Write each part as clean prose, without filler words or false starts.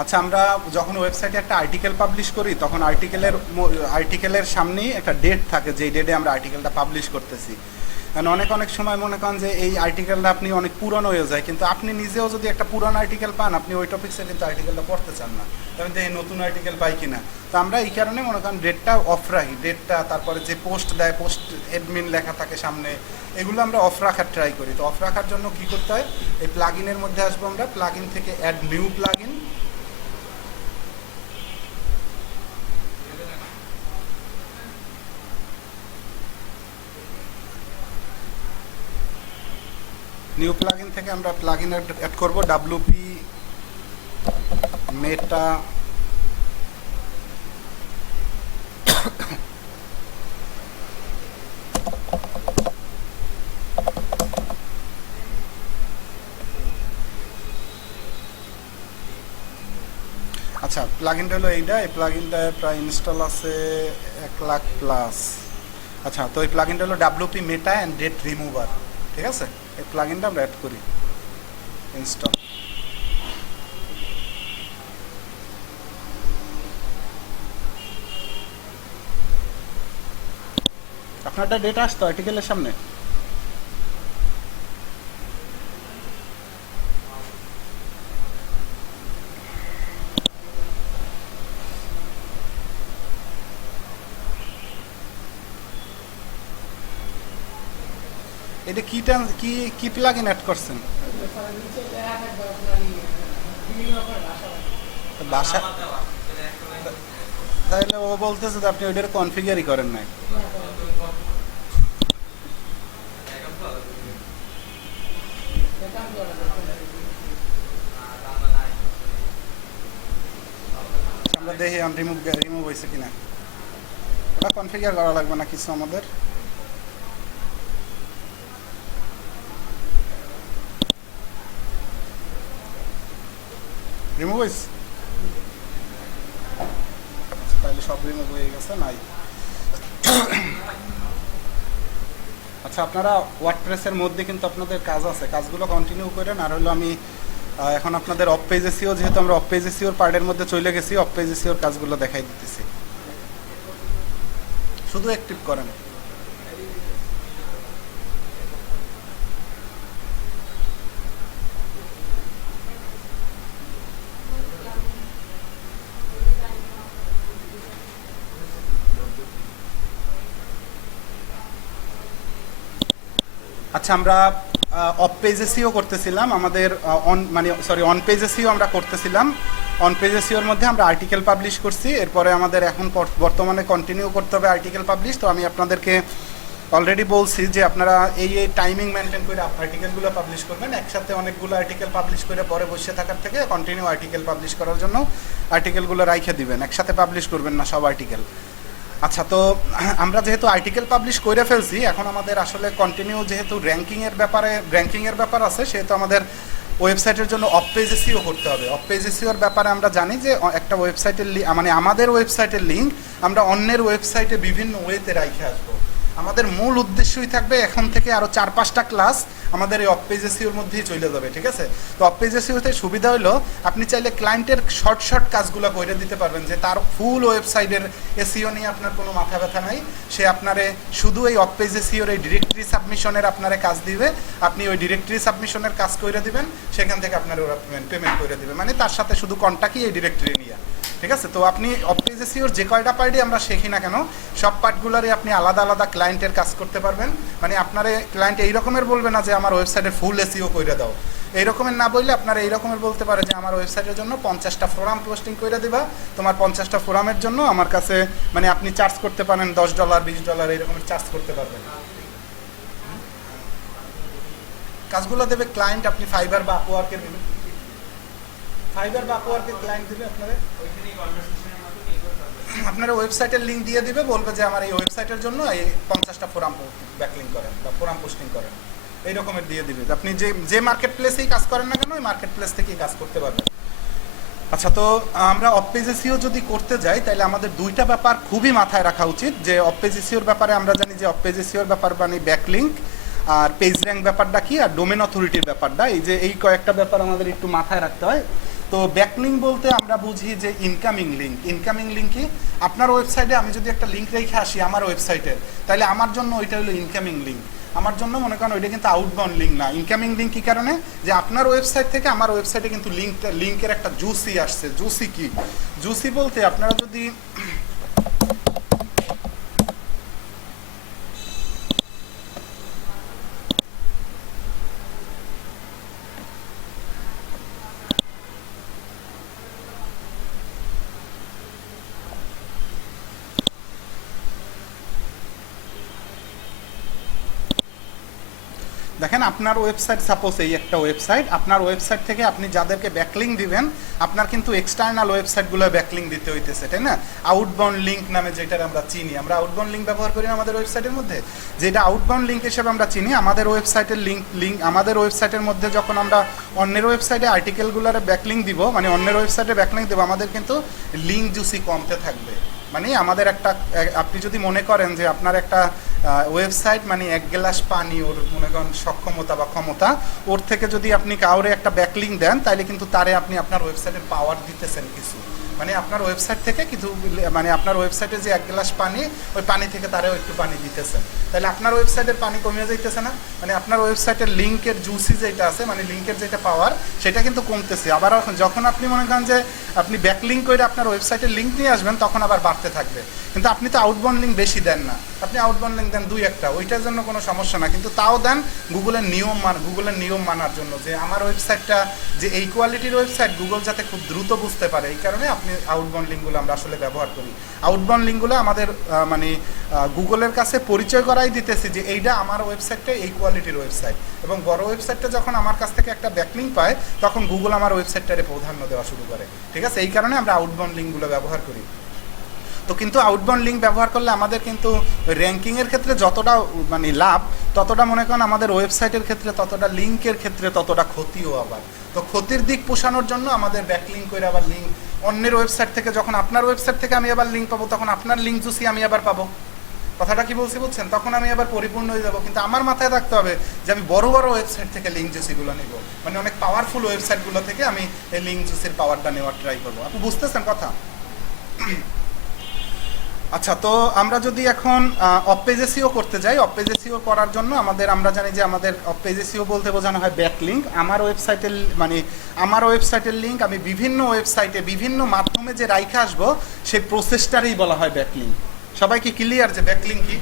আচ্ছা, আমরা যখন ওয়েবসাইটে একটা আর্টিকেল পাবলিশ করি তখন আর্টিকেলের সামনেই একটা ডেট থাকে, যেই ডেটে আমরা আর্টিকেলটা পাবলিশ করতেছি। কারণ অনেক অনেক সময় মনে করেন যে এই আর্টিকেলটা আপনি অনেক পুরনো হয়ে যায়, কিন্তু আপনি নিজেও যদি একটা পুরানো আর্টিকেল পান, আপনি ওই টপিক্সে কিন্তু আর্টিকেলটা পড়তে চান না, তখন এই নতুন আর্টিকেল পাই কিনা। তো আমরা এই কারণে মনে করেন ডেটটা অফ রাখি, ডেটটা, তারপরে যে পোস্ট দেয়, পোস্ট অ্যাডমিন লেখা থাকে সামনে, এগুলো আমরা অফ রাখার ট্রাই করি। তো অফ রাখার জন্য কি করতে হয়, এই প্লাগইনের মধ্যে আসবো আমরা, প্লাগইন থেকে add new plugin. New plugin থেকে আমরা প্লাগইন অ্যাড করব ডাব্লিউপি মেটা আচ্ছা, প্লাগইনটা হলো এইটা। এই প্লাগইনটা প্রায় ইনস্টল আছে 1,00,000 প্লাস। আচ্ছা, তো এই প্লাগইনটা হলো WP meta and date remover. ঠিক আছে, এই প্লাগইনটা আমরা অ্যাড করি, ইনস্টল। আপনার একটা ডেটা আসতো আর্টিকেলের সামনে। এটা কি কি প্লাগইন অ্যাড করছেন? বাসা, তাহলে ও বলতেছে যে আপনি ওইটার কনফিগারই করেন নাই। আমরা দেখি রিমুভ হয়েছে কিনা। ওটা কনফিগার করা লাগবে না কিছু আমাদের। রিমুভ হয়েছে, তাহলে সব রিমুভ হয়ে গেছে, নাই। আচ্ছা, আপনারা ওয়ার্ডপ্রেসের মধ্যে কিন্তু আপনাদের কাজ আছে, কাজগুলো কন্টিনিউ করেন। আর হলো আমি এখন আপনাদের অফ পেজ এসইও, যেহেতু আমরা অফ পেজ এসইওর পার্টের মধ্যে চলে গেছি, অফ পেজ এসইওর কাজগুলো দেখাই দিতেছি, শুধু অ্যাক্টিভ করেন। আচ্ছা, আমরা অফ পেজ এসইও করতেছিলাম, আমাদের অন পেজ এসইও আমরা করতেছিলাম। অন পেজ এসইওর মধ্যে আমরা আর্টিকেল পাবলিশ করছি, এরপরে আমাদের এখন বর্তমানে কন্টিনিউ করতে হবে আর্টিকেল পাবলিশ। তো আমি আপনাদেরকে অলরেডি বলছি যে আপনারা এই টাইমিং মেনটেন করে আর্টিকেলগুলো পাবলিশ করবেন। একসাথে অনেকগুলো আর্টিকেল পাবলিশ করে পরে বসে থাকার থেকে কন্টিনিউ আর্টিকেল পাবলিশ করার জন্য আর্টিকেলগুলো রাইখে দিবেন, একসাথে পাবলিশ করবেন না সব আর্টিকেল। আচ্ছা, তো আমরা যেহেতু আর্টিকেল পাবলিশ করে ফেলছি, এখন আমাদের আসলে কন্টিনিউ যেহেতু র্যাঙ্কিংয়ের ব্যাপার আছে, সেহেতু আমাদের ওয়েবসাইটের জন্য অফ পেজ এসইও করতে হবে। অফ পেজ এসইওর ব্যাপারে আমরা জানি যে একটা ওয়েবসাইটের আমাদের ওয়েবসাইটের লিঙ্ক আমরা অন্যের ওয়েবসাইটে বিভিন্ন ওয়েতে রাইখে আসবো। আমাদের মূল উদ্দেশ্যই থাকবে এখন থেকে আরও 4-5টা ক্লাস আমাদের এই অফ পেজ এসইওর মধ্যেই চলে যাবে। ঠিক আছে, তো অফ পেজ এসইওতে সুবিধা হলো আপনি চাইলে ক্লায়েন্টের শর্ট কাজগুলো করে দিতে পারবেন, যে তার ফুল ওয়েবসাইটের এসইও নিয়ে আপনার কোনো মাথা ব্যথা নাই। সে আপনারে শুধু এই অফ পেজ এসইওর এই ডিরেক্টরি সাবমিশনের আপনারে কাজ দিবে, আপনি ওই ডিরেক্টরি সাবমিশনের কাজ করে দিবেন, সেখান থেকে আপনার ওরা পেমেন্ট করে দিবে, মানে তার সাথে শুধু কন্ট্যাক্টই এই ডিরেক্টরি নিয়ে। ঠিক আছে, তো আপনি অফ পেজ এসইওর যে কয়টা পার্টই আমরা শিখি না কেন, সব পার্টগুলোরই আপনি আলাদা আলাদা ক্লায়েন্টের কাজ করতে পারবেন। মানে আপনার ক্লায়েন্ট এই রকমের বলবে না যে আমার ওয়েবসাইটে ফুল এসইও করে দাও, এই রকমের না বললে আপনারা এই রকমের বলতে পারে যে আমার ওয়েবসাইটের জন্য 50টা ফোরাম পোস্টিং করে দিবা, তোমার 50টা ফোরামের জন্য আমার কাছে, মানে আপনি চার্জ করতে পারেন $10, $20, এই রকমের চার্জ করতে পারবেন। কাজগুলো দেবে ক্লায়েন্ট, আপনি ফাইবার বা আপওয়ার্কের ক্লায়েন্ট দেবে আপনারা ওয়েবসাইটের লিঙ্ক দিয়ে দিবে, বলবে যে আমার এই ওয়েবসাইটের জন্য এই 50টা ফোরাম ব্যাকলিং করেন বা ফোরাম পোস্টিং করেন, এই রকমের দিয়ে দিবে। আপনি যে মার্কেট প্লেসেই কাজ করেন না কেন, ওই মার্কেট প্লেস থেকেই কাজ করতে পারবেন। আচ্ছা, তো আমরা অফ পেজ এসইও যদি করতে যাই, তাহলে আমাদের দুইটা ব্যাপার খুবই মাথায় রাখা উচিত। যে অফ পেজ এসইওর ব্যাপারে আমরা জানি যে অফ পেজ এসইওর ব্যাপার মানে ব্যাকলিঙ্ক, আর পেজ র্যাঙ্ক ব্যাপারটা কি, আর ডোমেন অথরিটির ব্যাপারটা, এই কয়েকটা ব্যাপার আমাদের একটু মাথায় রাখতে হয়। তো ব্যাকলিঙ্ক বলতে আমরা বুঝি যে ইনকামিং লিঙ্ক। ইনকামিং লিঙ্ক কি, আপনার ওয়েবসাইটে আমি যদি একটা লিঙ্ক রেখে আসি আমার ওয়েবসাইটে, তাহলে আমার জন্য ওইটা হলো ইনকামিং লিঙ্ক। আমার জন্য মনে করেন ওইটা কিন্তু আউটবাউন্ড লিঙ্ক না। ইনকামিং লিঙ্ক কি কারণে, যে আপনার ওয়েবসাইট থেকে আমার ওয়েবসাইটে কিন্তু লিঙ্কের একটা জুসি আসছে। জুসি কি, জুসি বলতে আপনারা যদি দেখেন আপনার ওয়েবসাইট, সাপোজ এই একটা ওয়েবসাইট, আপনার ওয়েবসাইট থেকে আপনি যাদেরকে ব্যাকলিঙ্ক দিবেন, আপনার কিন্তু এক্সটার্নাল ওয়েবসাইটগুলো ব্যাকলিঙ্ক দিতে হইতেছে, তাই না? আউটবাউন্ড লিঙ্ক নামে যেটা আমরা চিনি, আমরা আউটবাউন্ড লিঙ্ক ব্যবহার করি আমাদের ওয়েবসাইটের মধ্যে, যেটা আউটবাউন্ড লিঙ্ক হিসেবে আমরা চিনি। আমাদের ওয়েবসাইটের লিঙ্ক আমাদের ওয়েবসাইটের মধ্যে যখন আমরা অন্যের ওয়েবসাইটে আর্টিকেলগুলোর ব্যাকলিঙ্ক দিব, মানে অন্যের ওয়েবসাইটে ব্যাকলিঙ্ক দেবো, আমাদের কিন্তু লিঙ্ক জুসি কমতে থাকবে। মানে আমাদের একটা, আপনি যদি মনে করেন যে আপনার একটা ওয়েবসাইট মানে এক গ্লাস পানি, ওর মনে করেন সক্ষমতা বা ক্ষমতা, ওর থেকে যদি আপনি কাউরে একটা ব্যাকলিঙ্ক দেন, তাহলে কিন্তু তারে আপনি আপনার ওয়েবসাইটের পাওয়ার দিতেছেন কিছু। মানে আপনার ওয়েবসাইট থেকে কিছু, মানে আপনার ওয়েবসাইটে যে এক গ্লাস পানি, ওই পানি থেকে তারেও একটু পানি দিতেছেন, তাহলে আপনার ওয়েবসাইটের পানি কমে যাইতেছে না? মানে আপনার ওয়েবসাইটের লিঙ্কের জুসি যেটা আছে, মানে লিঙ্কের যেটা পাওয়ার, সেটা কিন্তু কমতেছে। আবার যখন আপনি মনে করেন যে আপনি ব্যাকলিঙ্ক করে আপনার ওয়েবসাইটের লিঙ্ক নিয়ে আসবেন, তখন আবার বাড়তে থাকবে। কিন্তু আপনি তো আউটবাউন্ড লিঙ্ক বেশি দেন না, আপনি আউটবাউন্ড লিঙ্ক দেন 2-1টা, ওইটার জন্য কোনো সমস্যা না, কিন্তু তাও দেন গুগলের নিয়ম মানার জন্য, যে আমার ওয়েবসাইটটা যে এই কোয়ালিটির ওয়েবসাইট, গুগল যাতে খুব দ্রুত বুঝতে পারে, এই কারণে আপনি আউটবাউন্ড লিঙ্কগুলো আমরা আসলে ব্যবহার করি। আউটবাউন্ড লিঙ্কগুলো আমাদের মানে গুগলের কাছে পরিচয় করাই দিতেছি যে এইটা আমার ওয়েবসাইটটা এই কোয়ালিটির ওয়েবসাইট, এবং বড় ওয়েবসাইটটা যখন আমার কাছ থেকে একটা ব্যাকলিঙ্ক পায়, তখন গুগল আমার ওয়েবসাইটটারে প্রাধান্য দেওয়া শুরু করে। ঠিক আছে, এই কারণে আমরা আউটবাউন্ড লিঙ্কগুলো ব্যবহার করি। তো কিন্তু আউটবাউন্ড লিঙ্ক ব্যবহার করলে আমাদের কিন্তু র্যাঙ্কিংয়ের ক্ষেত্রে যতটা মানে লাভ, ততটা মনে করেন আমাদের ওয়েবসাইটের ক্ষেত্রে ততটা, লিঙ্কের ক্ষেত্রে ততটা ক্ষতিও আবার। তো ক্ষতির দিক পোষানোর জন্য আমাদের ব্যাকলিঙ্ক করে আবার লিঙ্ক অন্যের ওয়েবসাইট থেকে, যখন আপনার ওয়েবসাইট থেকে আমি আবার লিঙ্ক পাবো, তখন আপনার লিঙ্ক জুসি আমি আবার পাবো। কথাটা কি বলছি বুঝছেন? তখন আমি আবার পরিপূর্ণ হয়ে যাবো। কিন্তু আমার মাথায় রাখতে হবে যে আমি বড় বড় ওয়েবসাইট থেকে লিঙ্ক জুসিগুলো নেব, মানে অনেক পাওয়ারফুল ওয়েবসাইটগুলো থেকে আমি এই লিঙ্ক জুসির পাওয়ারটা নেওয়ার ট্রাই করবো। আপনি বুঝতেছেন কথা? আচ্ছা, তো আমরা যদি এখন অফ পেজ এসইও করতে যাই, অফ পেজ এসইও করার জন্য আমরা জানি যে আমাদের অফ পেজ এসইও বলতে বোঝানো হয় ব্যাকলিঙ্ক। আমার ওয়েবসাইটের লিঙ্ক আমি বিভিন্ন ওয়েবসাইটে বিভিন্ন মাধ্যমে যে রাইখে আসবো, সেই প্রসেসটারই বলা হয় ব্যাকলিঙ্ক। সবাই কি ক্লিয়ার যে ব্যাকলিঙ্ক কি?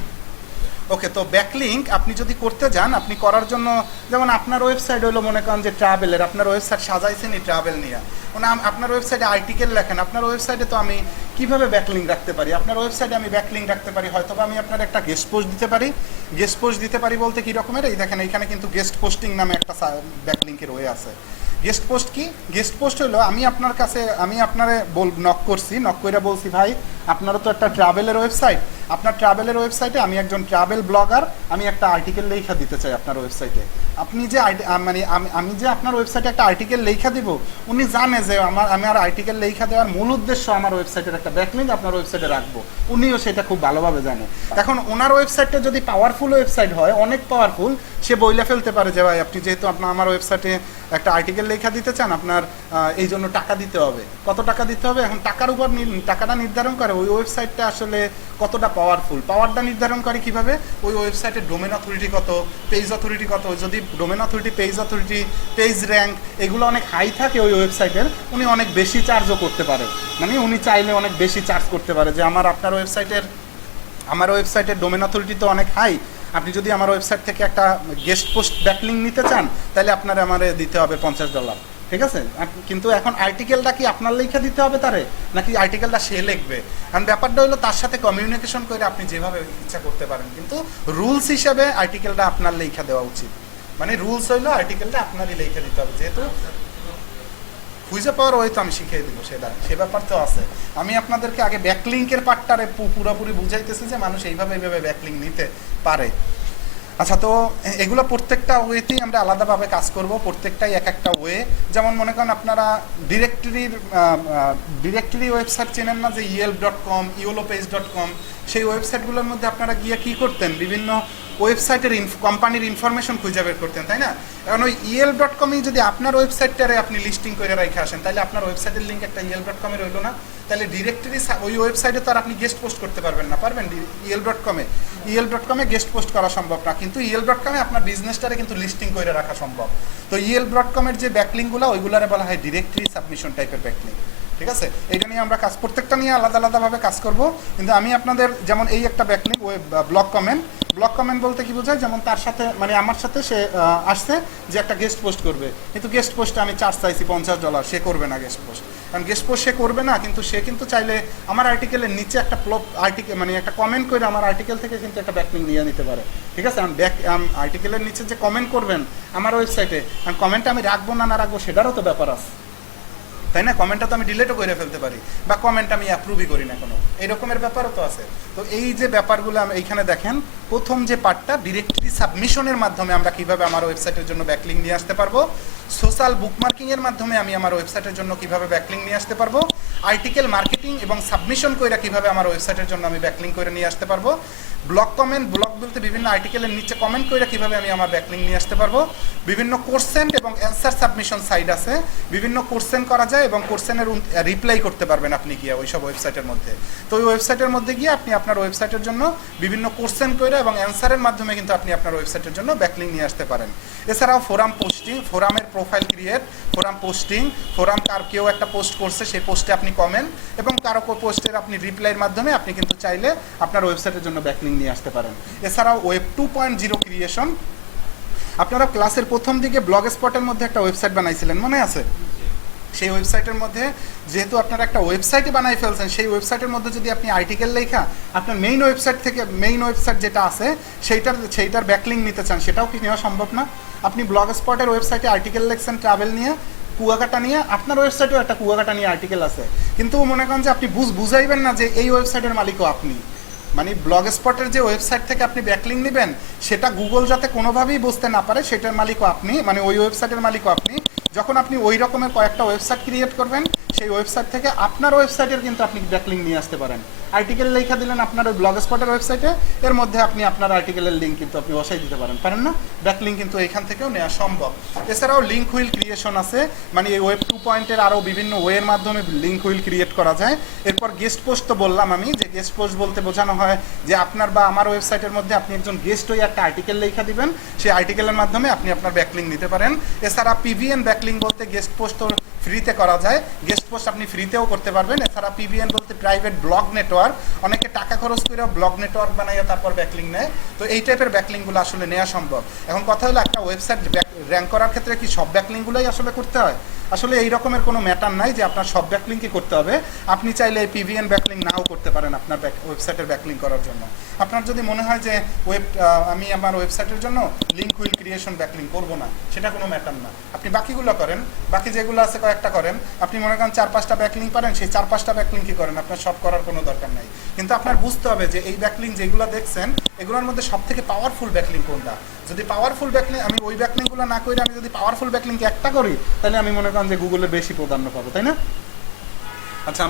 ওকে, তো ব্যাকলিঙ্ক আপনি যদি করতে যান, আপনি করার জন্য, যেমন আপনার ওয়েবসাইট হলো মনে করেন যে ট্রাভেলের, আপনার ওয়েবসাইট সাজাইছেনই ট্রাভেল নিয়ে, মানে আপনার ওয়েবসাইটে আর্টিকেল লেখেন, আপনার ওয়েবসাইটে তো আমি কিভাবে ব্যাকলিঙ্ক রাখতে পারি? আপনার ওয়েবসাইটে আমি ব্যাকলিঙ্ক রাখতে পারি, হয়তো আমি আপনার একটা গেস্ট পোস্ট দিতে পারি। গেস্ট পোস্ট দিতে পারি বলতে কী রকমের, এই দেখেন এইখানে কিন্তু গেস্ট পোস্টিং নামে একটা ব্যাকলিঙ্কের ওয়ে আছে। গেস্ট পোস্ট কি? গেস্ট পোস্ট হলো আমি আপনারে নক করছি, নক করে বলছি ভাই আপনারও তো একটা ট্রাভেলের ওয়েবসাইট, আপনার ট্রাভেলের ওয়েবসাইটে আমি একজন ট্রাভেল ব্লগার, আমি একটা আর্টিকেল লেখা দিতে চাই আপনার ওয়েবসাইটে। আপনি যে মানে আমি যে আপনার ওয়েবসাইটে একটা আর্টিকেল লেখা দিব, উনি জানে যে আমার আর্টিকেল লেখা দেওয়ার মূল উদ্দেশ্য আমার ওয়েবসাইটের একটা ব্যাকলিঙ্ক আপনার ওয়েবসাইটে রাখবো, উনিও সেটা খুব ভালোভাবে জানে। এখন ওনার ওয়েবসাইটটা যদি পাওয়ারফুল ওয়েবসাইট হয়, অনেক পাওয়ারফুল, সে বইলে ফেলতে পারে যে ভাই আপনি যেহেতু আমার ওয়েবসাইটে একটা আর্টিকেল লেখা দিতে চান, আপনার এই জন্য টাকা দিতে হবে। কত টাকা দিতে হবে? এখন টাকার উপর টাকাটা নির্ধারণ করে ওই ওয়েবসাইটটা আসলে কতটা পাওয়ারফুল। পাওয়ারটা নির্ধারণ করে কিভাবে? ওই ওয়েবসাইটের ডোমেন অথরিটি কত, পেজ অথরিটি কত। যদি ডোমেন অথরিটি, পেজ র্যাঙ্ক এগুলো অনেক হাই থাকে ওই ওয়েবসাইটের, উনি অনেক বেশি চার্জও করতে পারে, মানে উনি চাইলে অনেক বেশি চার্জ করতে পারে যে আপনার ওয়েবসাইটের ডোমেন অথরিটি তো অনেক হাই, আপনি যদি আমার ওয়েবসাইট থেকে একটা গেস্ট পোস্ট ব্যাকলিঙ্ক নিতে চান, তাহলে আমারে দিতে হবে $50। ঠিক আছে, কিন্তু এখন আর্টিকেলটা কি আপনার লেখা দিতে হবে তারে, নাকি আর্টিকেলটা সে লিখবে? কারণ ব্যাপারটা হলো তার সাথে কমিউনিকেশন করে আপনি যেভাবে ইচ্ছা করতে পারেন, কিন্তু রুলস হিসাবে আর্টিকেলটা আপনার লেখা দেওয়া উচিত। মানে রুলস হইলো আর্টিকেলটা আপনারই লেখা দিতে হবে, যেহেতু খুঁজে পাওয়ার হয়তো আমি শিখিয়ে দিব, সে ব্যাপার তো আছে। আমি আপনাদেরকে আগে ব্যাকলিঙ্কের পার্টটারে পুরোপুরি বুঝাইতেছি যে মানুষ এইভাবে ব্যাকলিঙ্ক নিতে পারে। আচ্ছা, তো এগুলো প্রত্যেকটা ওয়েতেই আমরা আলাদাভাবে কাজ করব, প্রত্যেকটাই এক একটা ওয়ে। যেমন মনে করেন আপনারা ডিরেক্টরি ওয়েবসাইট চেনেন না, যে yelp.com, yolopage.com, সেই ওয়েবসাইটগুলোর মধ্যে আপনারা গিয়ে কী করতেন, বিভিন্ন ওয়েবসাইটের কোম্পানির ইনফরমেশন খুঁজে বের করতেন, তাই না? এখন ওই yelp.com-এই যদি আপনার ওয়েবসাইটটারে আপনি লিস্টিং করে রেখে আসেন, তাহলে আপনার ওয়েবসাইটের লিঙ্ক একটা yelp.com-এ রইল না? তাহলে ডিরেক্টরি ওই ওয়েবসাইটে তো আর আপনি গেস্ট পোস্ট করতে পারবেন না, পারবেন? yelp.com-এ গেস্ট পোস্ট করা সম্ভব না, কিন্তু yelp.com-এ আপনার বিজনেসটারে কিন্তু লিস্টিং করে রাখা সম্ভব। তো yelp.com-এর যে ব্যাকলিংগুলো, ওইগুলারে বলা হয় ডিরেক্টরি সাবমিশন টাইপের ব্যাকলিং। ঠিক আছে, এইটা নিয়ে আমরা প্রত্যেকটা নিয়ে আলাদা আলাদাভাবে কাজ করব। কিন্তু আমি আপনাদের যেমন এই একটা ব্যাকলিং ব্লগ কমেন্ট বলতে কি বোঝায়, যেমন তার সাথে মানে আমার সাথে সে আসছে যে একটা গেস্ট পোস্ট করবে, কিন্তু গেস্ট পোস্টে আমি চার্জ চাইছি $50, সে করবে না গেস্ট পোস্ট। কারণ গেস্ট পোস্ট সে করবে না, কিন্তু সে কিন্তু চাইলে আমার আর্টিকেলের নিচে একটা আর্টিকেল মানে একটা কমেন্ট করে আমার আর্টিকেল থেকে কিন্তু একটা ব্যাকলিং নিয়ে নিতে পারে। ঠিক আছে, আর্টিকেলের নিচে যে কমেন্ট করবেন আমার ওয়েবসাইটে, কারণ কমেন্টটা আমি রাখবো না রাখবো সেটারও তো ব্যাপার আছে, তাই না? কমেন্টটা তো আমি ডিলেটও করে ফেলতে পারি, বা কমেন্ট আমি অ্যাপ্রুভই করি না কোনো, এই রকমের ব্যাপারও তো আছে। তো এই যে ব্যাপারগুলো এইখানে দেখেন, প্রথম যে পার্টটা ডিরেক্টরি সাবমিশনের মাধ্যমে আমরা কিভাবে আমার ওয়েবসাইটের জন্য ব্যাকলিং নিয়ে আসতে পারবো, সোশ্যাল বুকমার্কিংয়ের মাধ্যমে আমি আমার ওয়েবসাইটের জন্য কিভাবে ব্যাকলিং নিয়ে আসতে পারবো, আর্টিকেল মার্কেটিং এবং সাবমিশন করে কিভাবে আমার ওয়েবসাইটের জন্য আমি ব্যাকলিং করে নিয়ে আসতে পারবো, ব্লগ বলতে বিভিন্ন আর্টিকেলের নিচে কমেন্ট করে কিভাবে আমি আমার ব্যাকলিং নিয়ে আসতে পারবো, বিভিন্ন কোশ্চেন এবং অ্যান্সার সাবমিশন সাইট আছে, বিভিন্ন কোশ্চেন করা যায় এবং কোশ্চেনের রিপ্লাই করতে পারবেন আপনি গিয়ে ওই সব ওয়েবসাইটের মধ্যে। তো ওই ওয়েবসাইটের মধ্যে গিয়ে আপনি আপনার ওয়েবসাইটের জন্য বিভিন্ন কোশ্চেন করে এবং অ্যান্সারের মাধ্যমে কিন্তু আপনি আপনার ওয়েবসাইটের জন্য ব্যাকলিং নিয়ে আসতে পারেন। এছাড়াও ফোরাম পোস্টিং, ফোরামের profile create, forum posting, forum কেউ একটা পোস্ট করছে সেই পোস্টে আপনি কমেন্ট এবং কারো পোস্টের আপনি রিপ্লাইয়ের মাধ্যমে আপনি কিন্তু চাইলে আপনার ওয়েবসাইটের জন্য ব্যাকলিং নিয়ে আসতে পারেন। এছাড়াও ওয়েব 2.0 ক্রিয়েশন, আপনারা ক্লাসের প্রথম দিকে ব্লগ স্পটের মধ্যে একটা ওয়েবসাইট বানাইছিলেন, মনে আছে? সেই ওয়েবসাইটের মধ্যে যেহেতু আপনারা একটা ওয়েবসাইটই বানাই ফেলছেন, সেই ওয়েবসাইটের মধ্যে যদি আপনি আর্টিকেল লেখা আপনার মেইন ওয়েবসাইট যেটা আছে সেইটার ব্যাকলিং নিতে চান, সেটাও কি নেওয়া সম্ভব না? আপনি ব্লগ স্পটের ওয়েবসাইটে আর্টিকেল লিখছেন ট্রাভেল নিয়ে, কুয়াকাটা নিয়ে, আপনার ওয়েবসাইটেও একটা কুয়াকাটা নিয়ে আর্টিকেল আছে, কিন্তু মনে করেন যে আপনি বুঝাইবেন না যে এই ওয়েবসাইটের মালিকও আপনি। মানে ব্লগ স্পটের যে ওয়েবসাইট থেকে আপনি ব্যাকলিং নেবেন সেটা গুগল যাতে কোনোভাবেই বুঝতে না পারে, সেটার মালিকও আপনি, মানে ওই ওয়েবসাইটের মালিকও আপনি। যখন আপনি ওই রকমের কয়েকটা ওয়েবসাইট ক্রিয়েট করবেন, সেই ওয়েবসাইট থেকে আপনার ওয়েবসাইটের কিন্তু আপনি ব্যাকলিং নিয়ে আসতে পারেন। আর্টিকেল লেখা দিলেন আপনার ওই ব্লগ স্পটের ওয়েবসাইটে, এর মধ্যে আপনি আপনার আর্টিকেলের লিঙ্ক কিন্তু আপনি বসাই দিতে পারেন না? ব্যাকলিং কিন্তু এইখান থেকেও নেওয়া সম্ভব। এছাড়াও লিঙ্ক হুইল ক্রিয়েশন আছে, মানে এই ওয়েব 2.0 আরও বিভিন্ন ওয়ের মাধ্যমে লিঙ্ক হুইল ক্রিয়েট করা যায়। এরপর গেস্ট পোস্ট তো বললাম আমি, যে গেস্ট পোস্ট বলতে বোঝানো হয় যে আপনার বা আমার ওয়েবসাইটের মধ্যে আপনি একজন গেস্ট হয়ে একটা আর্টিকেল লেখা দিবেন, সেই আর্টিকেলের মাধ্যমে আপনি আপনার ব্যাকলিং নিতে পারেন। এছাড়া পিভিএন ব্যাকলিং বলতে গেস্ট পোস্ট ফ্রিতে করা যায়, গেস্ট পোস্ট আপনি ফ্রিতেও করতে পারবেন। এছাড়া পিভিএন বলতে প্রাইভেট ব্লগ নেটওয়ার্ক, অনেকে টাকা খরচ করে ব্লগ নেটওয়ার্ক বানাইয়া তারপর ব্যাকলিং নেয়। তো এই টাইপের ব্যাকলিংগুলো আসলে নেওয়া সম্ভব। এখন কথা হলো, একটা ওয়েবসাইট র্যাঙ্ক করার ক্ষেত্রে কি সব ব্যাকলিংগুলোই আসলে করতে হয়? আসলে এই রকমের কোনো ম্যাটার নাই যে আপনার সব ব্যাকলিংই করতে হবে। আপনি চাইলে এই পিভিএন ব্যাকলিং নাও করতে পারেন আপনার ওয়েবসাইটের ব্যাকলিং করার জন্য। আপনার যদি মনে হয় যে আমি আমার ওয়েবসাইটের জন্য লিঙ্ক হুইল ক্রিয়েশন ব্যাকলিং করব না, সেটা কোনো ম্যাটার না, আপনি বাকিগুলো করেন, বাকি যেগুলো আছে কয়েকটা করেন। আপনি মনে করেন 4-5টা ব্যাকলিং পারেন, সেই 4-5টা ব্যাকলিং কি করেন, আপনার সব করার কোনো দরকার নাই। কিন্তু আপনার বুঝতে হবে যে এই ব্যাকলিং যেগুলো দেখছেন এগুলোর মধ্যে সব থেকে পাওয়ারফুল ব্যাকলিং কোনটা। যদি পাওয়ারফুল ব্যাকলিং আমি ওই ব্যাকলিংগুলো না করে আমি যদি পাওয়ারফুল ব্যাকলিংকে একটা করি, তাহলে আমি মনে করেন যে গুগলের বেশি প্রাধান্য পাবো, তাই না? আচ্ছা,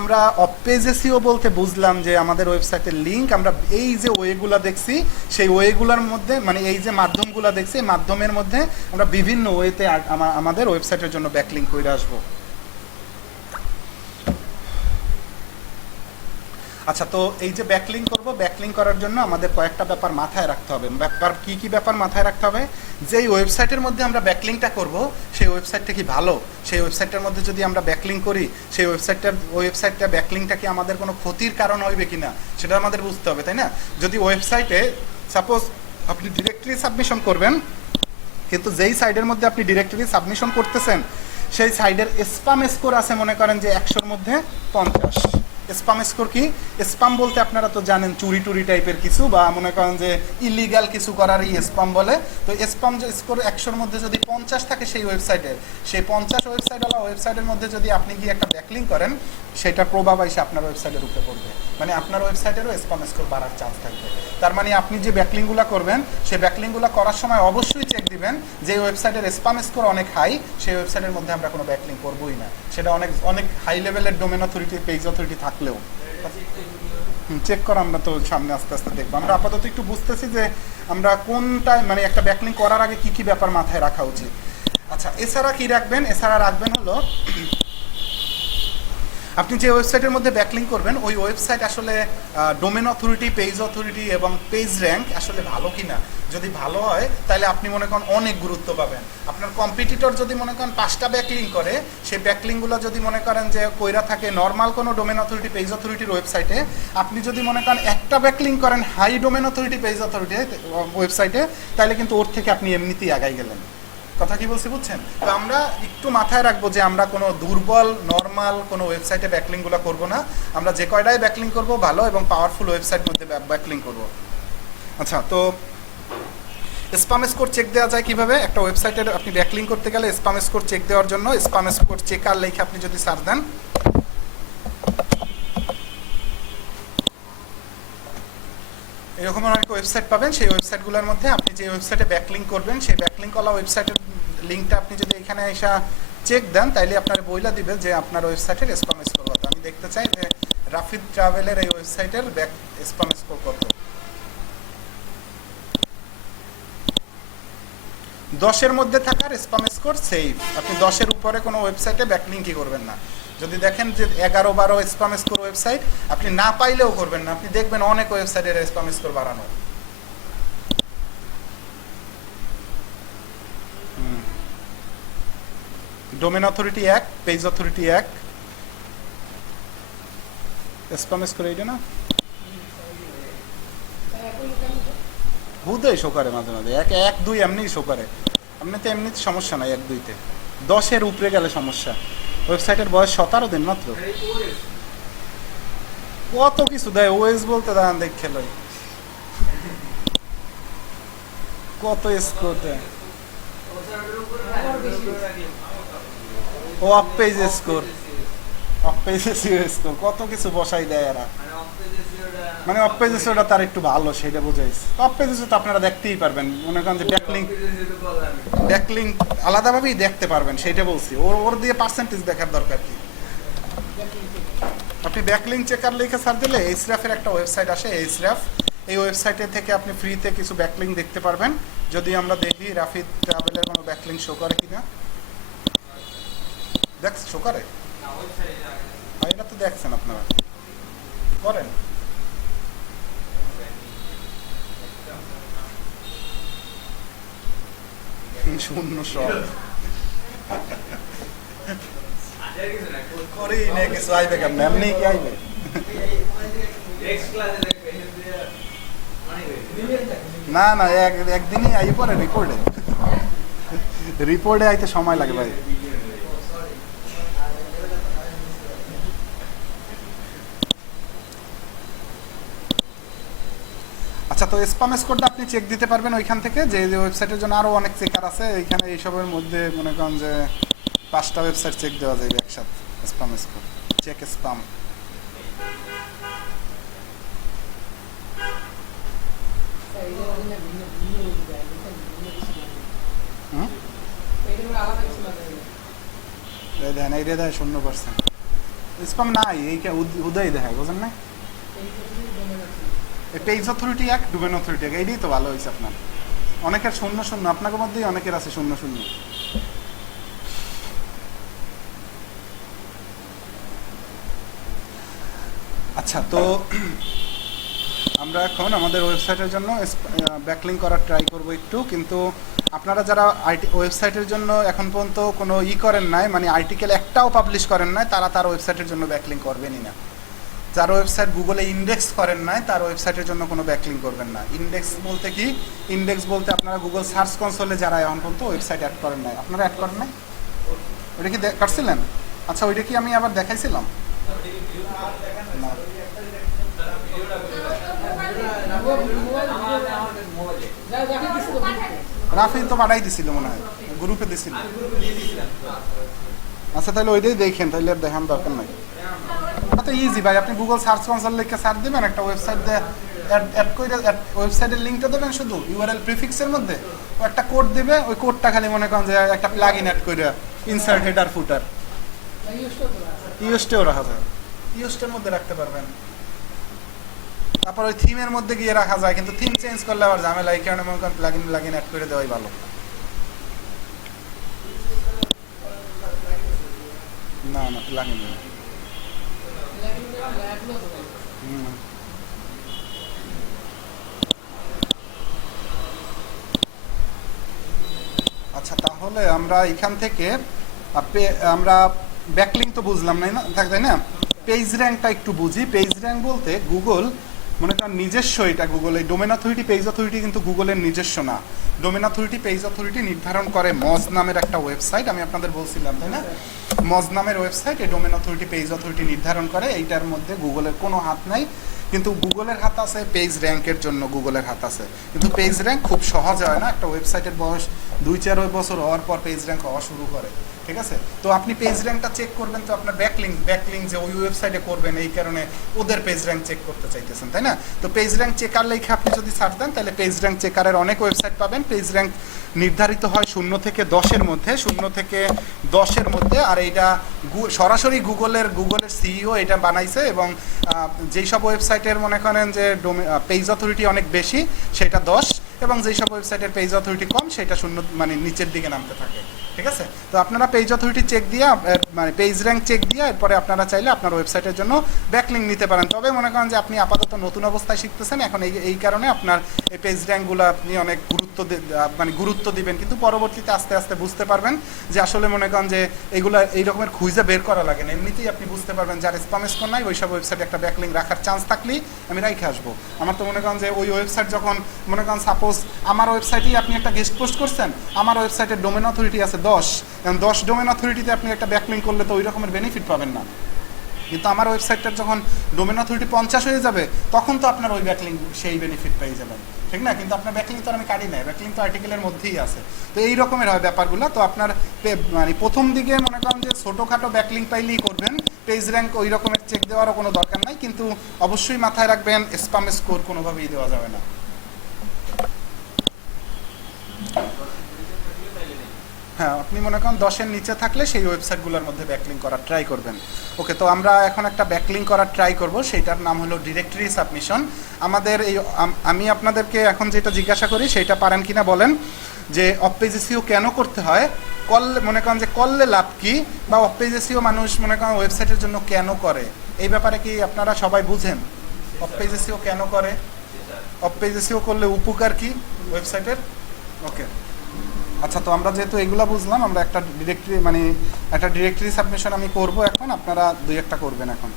আমরা অফ পেজ এসইও বলতে বুঝলাম যে আমাদের ওয়েবসাইটের লিঙ্ক আমরা এই যে ওয়েগুলো দেখছি সেই ওয়েগুলোর মধ্যে, মানে এই যে মাধ্যমগুলো দেখছি এই মাধ্যমের মধ্যে আমরা বিভিন্ন ওয়েতে আমাদের ওয়েবসাইটের জন্য ব্যাকলিঙ্ক করে আসবো। আচ্ছা, তো এই যে ব্যাকলিং করব, ব্যাকলিং করার জন্য আমাদের কয়েকটা ব্যাপার মাথায় রাখতে হবে। কি ব্যাপার মাথায় রাখতে হবে? যেই ওয়েবসাইটের মধ্যে আমরা ব্যাকলিংটা করব সেই ওয়েবসাইটটা কি ভালো, সেই ওয়েবসাইটটার মধ্যে যদি আমরা ব্যাকলিং করি সেই ওয়েবসাইটটা ব্যাকলিংটা কি আমাদের কোনো ক্ষতির কারণ হইবে কিনা সেটা আমাদের বুঝতে হবে, তাই না? যদি ওয়েবসাইটে সাপোজ আপনি ডিরেক্টরি সাবমিশন করবেন, কিন্তু যেই সাইডের মধ্যে আপনি ডিরেক্টরি সাবমিশন করতেছেন সেই সাইডের স্প্যাম স্কোর আছে মনে করেন যে 100-র মধ্যে 50, স্পাম স্কোর কি? স্পাম বলতে আপনারা তো জানেন চুরি টুরি টাইপের কিছু, বা মনে করেন যে ইলিগাল কিছু করারই স্পাম বলে। তো স্পাম স্কোর 100-র মধ্যে যদি 50 থাকে সেই ওয়েবসাইটের, সেই 50 ওয়েবসাইটের মধ্যে যদি আপনি গিয়ে একটা ব্যাকলিং করেন, সেটার প্রভাব এসে আপনার ওয়েবসাইটের উপরে পড়বে, মানে আপনার ওয়েবসাইটেরও স্পাম স্কোর বাড়ার চান্স থাকবে। তার মানে আপনি যে ব্যাকলিংগুলো করবেন, সেই ব্যাকলিংগুলো করার সময় অবশ্যই চেক দিবেন যে ওয়েবসাইটের স্পাম স্কোর অনেক হাই, সেই ওয়েবসাইটের মধ্যে আমরা কোনো ব্যাকলিং করবোই না, সেটা অনেক অনেক হাই লেভেলের ডোমেন অথরিটি, পেজ অথরিটি থাকলেও। চেক করা আমরা তো সামনে আস্তে আস্তে দেখবো। আমরা আপাতত একটু বুঝতেছি যে আমরা কোনটায়, মানে একটা ব্যাকলিং করার আগে কি কি ব্যাপার মাথায় রাখা উচিত। আচ্ছা, এছাড়া কি রাখবেন? এছাড়া রাখবেন হলো আপনি যে ওয়েবসাইটের মধ্যে ব্যাকলিং করবেন, ওই ওয়েবসাইট আসলে ডোমেন অথরিটি, পেজ অথরিটি এবং পেজ র্যাঙ্ক আসলে ভালো কিনা। যদি ভালো হয় তাহলে আপনি মনে করেন অনেক গুরুত্ব পাবেন। আপনার কম্পিটিটর যদি মনে করেন 5টা ব্যাকলিং করে, সেই ব্যাকলিংগুলো যদি মনে করেন যে কইরা থাকে নর্মাল কোনো ডোমেন অথরিটি, পেজ অথরিটির ওয়েবসাইটে, আপনি যদি মনে করেন একটা ব্যাকলিং করেন high domain authority, page authority ওয়েবসাইটে, তাহলে কিন্তু ওর থেকে আপনি এমনিতেই আগাই গেলেন। কথা কি বলছি বুঝছেন? তো আমরা একটু মাথায় রাখবো যে আমরা কোনো দুর্বল নর্মাল কোনো ওয়েবসাইটে ব্যাকলিংগুলো করব না। আমরা যে কয়টাই ব্যাকলিং করব ভালো এবং পাওয়ারফুল ওয়েবসাইট মধ্যে ব্যাকলিং করব। আচ্ছা, তো স্পাম স্কোর চেক দেওয়া যায় কিভাবে? একটা ওয়েবসাইটের আপনি ব্যাকলিং করতে গেলে স্পাম স্কোর চেক দেওয়ার জন্য স্পাম স্কোর চেকার লিখে আপনি যদি সার্চ দেন, এরকম অনেক ওয়েবসাইট পাবেন। সেই ওয়েবসাইটগুলোর মধ্যে আপনি যে ওয়েবসাইটে ব্যাকলিং করবেন, সেই ব্যাকলিং করা ওয়েবসাইটের লিঙ্কটা আপনি যদি এখানে এসে চেক দেন, তাইলে আপনার বইলা দিবে যে আপনার ওয়েবসাইটের স্পাম স্কোর কত। আমি দেখতে চাই যে রাফিদ ট্রাভেলের এই ওয়েবসাইটের স্পাম স্কোর কত। 10-এর মধ্যে থাকার স্পাম স্কোর সেভ। আপনি 10-এর উপরে কোনো ওয়েবসাইটে ব্যাকলিংকই করবেন না। যদি দেখেন যে 11-12 স্পাম স্কোর ওয়েবসাইট, আপনি না পাইলেও করবেন না। আপনি দেখবেন অনেক ওয়েবসাইটের স্পাম স্কোর বাড়ানো। Domain authority 1, page authority 1, spam score এইটা না হুদয় শো করে মাঝে মাঝে 1-2 এমনি শো করে। এমনিতে সমস্যা নাই 1-2-তে, 10-এর উপরে গেলে সমস্যা। ওয়েবসাইটের বয়স 17 দিন মাত্র। কত কিছু দেয় ওএস বলতে, দাঁড়ান দেখ খেলোই কত স্কোর দেয়। ও off page score, off page score, কত কিছু বসাই দেয় এরা। মানে অফ পেজ ওটা তার একটু ভালো, সেটা বোঝাইছে। অফ পেজ তো আপনারা দেখতেই পারবেন, মনে করেন যে ব্যাকলিং আলাদাভাবেই দেখতে পারবেন, সেটা বলছি। ওর দিয়ে পার্সেন্টেজ দেখার দরকার কি? আপনি ব্যাকলিং চেকার লিখে সার্চ দিলে এইচরাফের একটা ওয়েবসাইট আসে, এইচরাফ। এই ওয়েবসাইটে থেকে আপনি ফ্রিতে কিছু ব্যাকলিং দেখতে পারবেন। যদি আমরা দেখি রাফিদ ট্রাভেলের কোনো ব্যাকলিং শো করে কিনা, শো করে? এটা তো দেখছেন আপনারা, করেন। শূন্য সব করেই না, কিছু আইবে কেমন, এমনি কি আইবে? না না, একদিনই আই পরে রিপোর্টে আইতে সময় লাগে ভাই। আচ্ছা, তো স্পাম স্কোরটা আপনি চেক দিতে পারবেন ওইখান থেকে, যে ওয়েবসাইটের জন্য আরও অনেক চেকার আছে এইখানে। এইসবের মধ্যে মনে করেন যে 5টা ওয়েবসাইট চেক দেওয়া যাবে একসাথে। Spam score check spam. দেখেন এইটা দেয় 0%, স্পাম নাই, এইটা উদয় দেখায়, বুঝেন না? পেজ অথরিটি 1, ডোমেন অথরিটি 1, এইটাই তো ভালো হয়েছে আপনার। অনেকের 0-0, আপনাদের মধ্যেই অনেকের আছে 0-0। আচ্ছা, তো আমরা এখন আমাদের ওয়েবসাইটের জন্য ব্যাকলিং করার ট্রাই করব একটু। কিন্তু আপনারা যারা ওয়েবসাইটের জন্য এখন পর্যন্ত কোনো করেন নাই, মানে আর্টিকেল একটাও পাবলিশ করেন নাই, তারা তার ওয়েবসাইটের জন্য ব্যাকলিং করবেনই না। যার ওয়েবসাইট গুগলে ইন্ডেক্স করেন নাই, তার ওয়েবসাইটের জন্য কোনো ব্যাকলিং করবেন না। ইন্ডেক্স বলতে কি? ইন্ডেক্স বলতে আপনারা গুগল সার্চ কনসোলে যারা এখন পর্যন্ত ওয়েবসাইট অ্যাড করেন নাই, আপনারা অ্যাড করেন নাই, ওইটা কি করছিলেন? আচ্ছা, ওইটা কি আমি আবার দেখাইছিলাম? না। রাফি তো পাঠাই দিছিল মনে হয়, গ্রুপে দিছিল। আচ্ছা তাহলে ওইটাই দেখেন, তাহলে আর দেখান দরকার নাই। তো ইজি ভাই, আপনি গুগল সার্চ কনসোল লিখে সার্চ দিবেন, একটা ওয়েবসাইট দিয়ে অ্যাড করে ওয়েবসাইটের লিঙ্কটা দেবেন শুধু ইউআরএল প্রিফিক্সের মধ্যে, ও একটা কোড দিবে, ওই কোডটা খালি মনে করেন যে একটা প্লাগইন অ্যাড করে ইনসার্ট হেডার ফুটার ইউএসটিও রাখা যায়, ইউএসটির মধ্যে রাখতে পারবেন। তারপর ওই থিমের মধ্যে গিয়ে রাখা যায়, কিন্তু থিম চেঞ্জ করলে আবার ঝামেলা, এই কারণে মনে করেন প্লাগইন অ্যাড করে দেওয়াই ভালো। না না প্লাগইন না। আচ্ছা তাহলে আমরা এখান থেকে আমরা ব্যাকলিংক তো বুঝলাম না, তাই না? পেজ র্যাঙ্কটা একটু বুঝি। পেজ র্যাঙ্ক বলতে গুগল মনে করেন নিজস্ব, এটা গুগল, এই ডোমেন অথরিটি পেজ অথরিটি কিন্তু গুগলের নিজস্ব না। ডোমেন অথরিটি পেজ অথরিটি নির্ধারণ করে মজ নামের একটা ওয়েবসাইট, আমি আপনাদের বলছিলাম তাই না? মজ নামের ওয়েবসাইট এই ডোমেন অথরিটি পেজ অথরিটি নির্ধারণ করে, এইটার মধ্যে গুগলের কোনো হাত নাই। কিন্তু গুগলের হাত আছে পেজ র্যাঙ্কের জন্য, গুগলের হাত আছে, কিন্তু পেজ র্যাঙ্ক খুব সহজ হয় না। একটা ওয়েবসাইটের বয়স 2-4 বছর হওয়ার পর পেজ র্যাঙ্ক হওয়া শুরু করে, ঠিক আছে? তো আপনি পেজ র্যাঙ্কটা চেক করবেন, তো আপনার ব্যাকলিঙ্ক যে ওই ওয়েবসাইটে করবেন, এই কারণে ওদের পেজ র্যাঙ্ক চেক করতে চাইতেছেন, তাই না? তো পেজ র্যাঙ্ক চেকার লেখা আপনি যদি সার্চ দেন, তাহলে পেজ র্যাঙ্ক চেকারের অনেক ওয়েবসাইট পাবেন। পেজ র্যাঙ্ক নির্ধারিত হয় 0 থেকে 10-এর মধ্যে, 0 থেকে 10-এর মধ্যে। আর এইটা সরাসরি গুগলের সিইও এটা বানাইছে, এবং যেই সব ওয়েবসাইটের মনে করেন যে পেজ অথরিটি অনেক বেশি সেটা 10, এবং যেই সব ওয়েবসাইটের পেজ অথরিটি কম সেটা 0, মানে নিচের দিকে নামতে থাকে, ঠিক আছে? তো আপনারা পেজ অথরিটি চেক দিয়ে, মানে পেজ র্যাঙ্ক চেক দিয়ে, এরপরে আপনারা চাইলে আপনার ওয়েবসাইটের জন্য ব্যাকলিঙ্ক নিতে পারেন। তবে মনে করেন যে আপনি আপাতত নতুন অবস্থায় শিখতেছেন এখন, এই কারণে আপনার এই পেজ র্যাঙ্কগুলো আপনি অনেক গুরুত্ব দিবেন, কিন্তু পরবর্তীতে আস্তে আস্তে বুঝতে পারবেন যে আসলে মনে করেন যে এইগুলো এই রকমের খুঁজে বের করা লাগে না, এমনিতেই আপনি বুঝতে পারবেন যার স্প্যাম স্কোর নাই ওই সব ওয়েবসাইটে একটা ব্যাকলিঙ্ক রাখার চান্স থাকলেই আমি রাইখে আসবো। আমার তো মনে করেন যে ওই ওয়েবসাইট যখন মনে করেন সাপোজ আমার ওয়েবসাইটেই আপনি একটা গেস্ট পোস্ট করছেন, আমার ওয়েবসাইটের ডোমেন অথরিটি আছে 10, এবং 10 ডোমেন অথরিটিতে আপনি একটা ব্যাকলিঙ্ক করলে তো ওই রকমের বেনিফিট পাবেন না। কিন্তু আমার ওয়েবসাইটটার যখন ডোমেন অথরিটি 50 হয়ে যাবে, তখন তো আপনার ওই ব্যাকলিঙ্ক সেই বেনিফিট পেয়ে যাবেন, ঠিক না? কিন্তু আপনার ব্যাকলিঙ্ক তো আমি কাটি নাই, ব্যাকলিঙ্ক তো আর্টিকেলের মধ্যেই আছে। তো এই রকমের হয় ব্যাপারগুলো। তো আপনার মানে প্রথম দিকে মনে করেন যে ছোটোখাটো ব্যাকলিঙ্ক পাইলেই করবেন, পেজ র্যাঙ্ক ওই রকমের চেক দেওয়ারও কোনো দরকার নাই, কিন্তু অবশ্যই মাথায় রাখবেন স্প্যাম স্কোর কোনোভাবেই দেওয়া যাবে না। হ্যাঁ, আপনি মনে করেন 10-এর নিচে থাকলে সেই ওয়েবসাইটগুলোর মধ্যে ব্যাকলিঙ্ক করার ট্রাই করবেন। ওকে, তো আমরা এখন একটা ব্যাকলিঙ্ক করার ট্রাই করব, সেইটার নাম হলো ডিরেক্টরি সাবমিশন। আমাদের এই আমি আপনাদেরকে এখন যেটা জিজ্ঞাসা করি সেটা পারেন কিনা বলেন, যে অফ পেজ এসইও কেন করতে হয়, করলে মনে করেন যে করলে লাভ কি, বা অফ পেজ এসইও মানুষ মনে করেন ওয়েবসাইটের জন্য কেন করে, এই ব্যাপারে কি আপনারা সবাই বুঝেন? অফ পেজ এসইও কেন করে, অফ পেজ এসইও করলে উপকার কি ওয়েবসাইটের? ওকে, আচ্ছা, তো আমরা যেহেতু এগুলো বুঝলাম, আমরা একটা ডিরেক্টরি সাবমিশন আমি করব এখন, আপনারা 2-1টা করবেন এখন।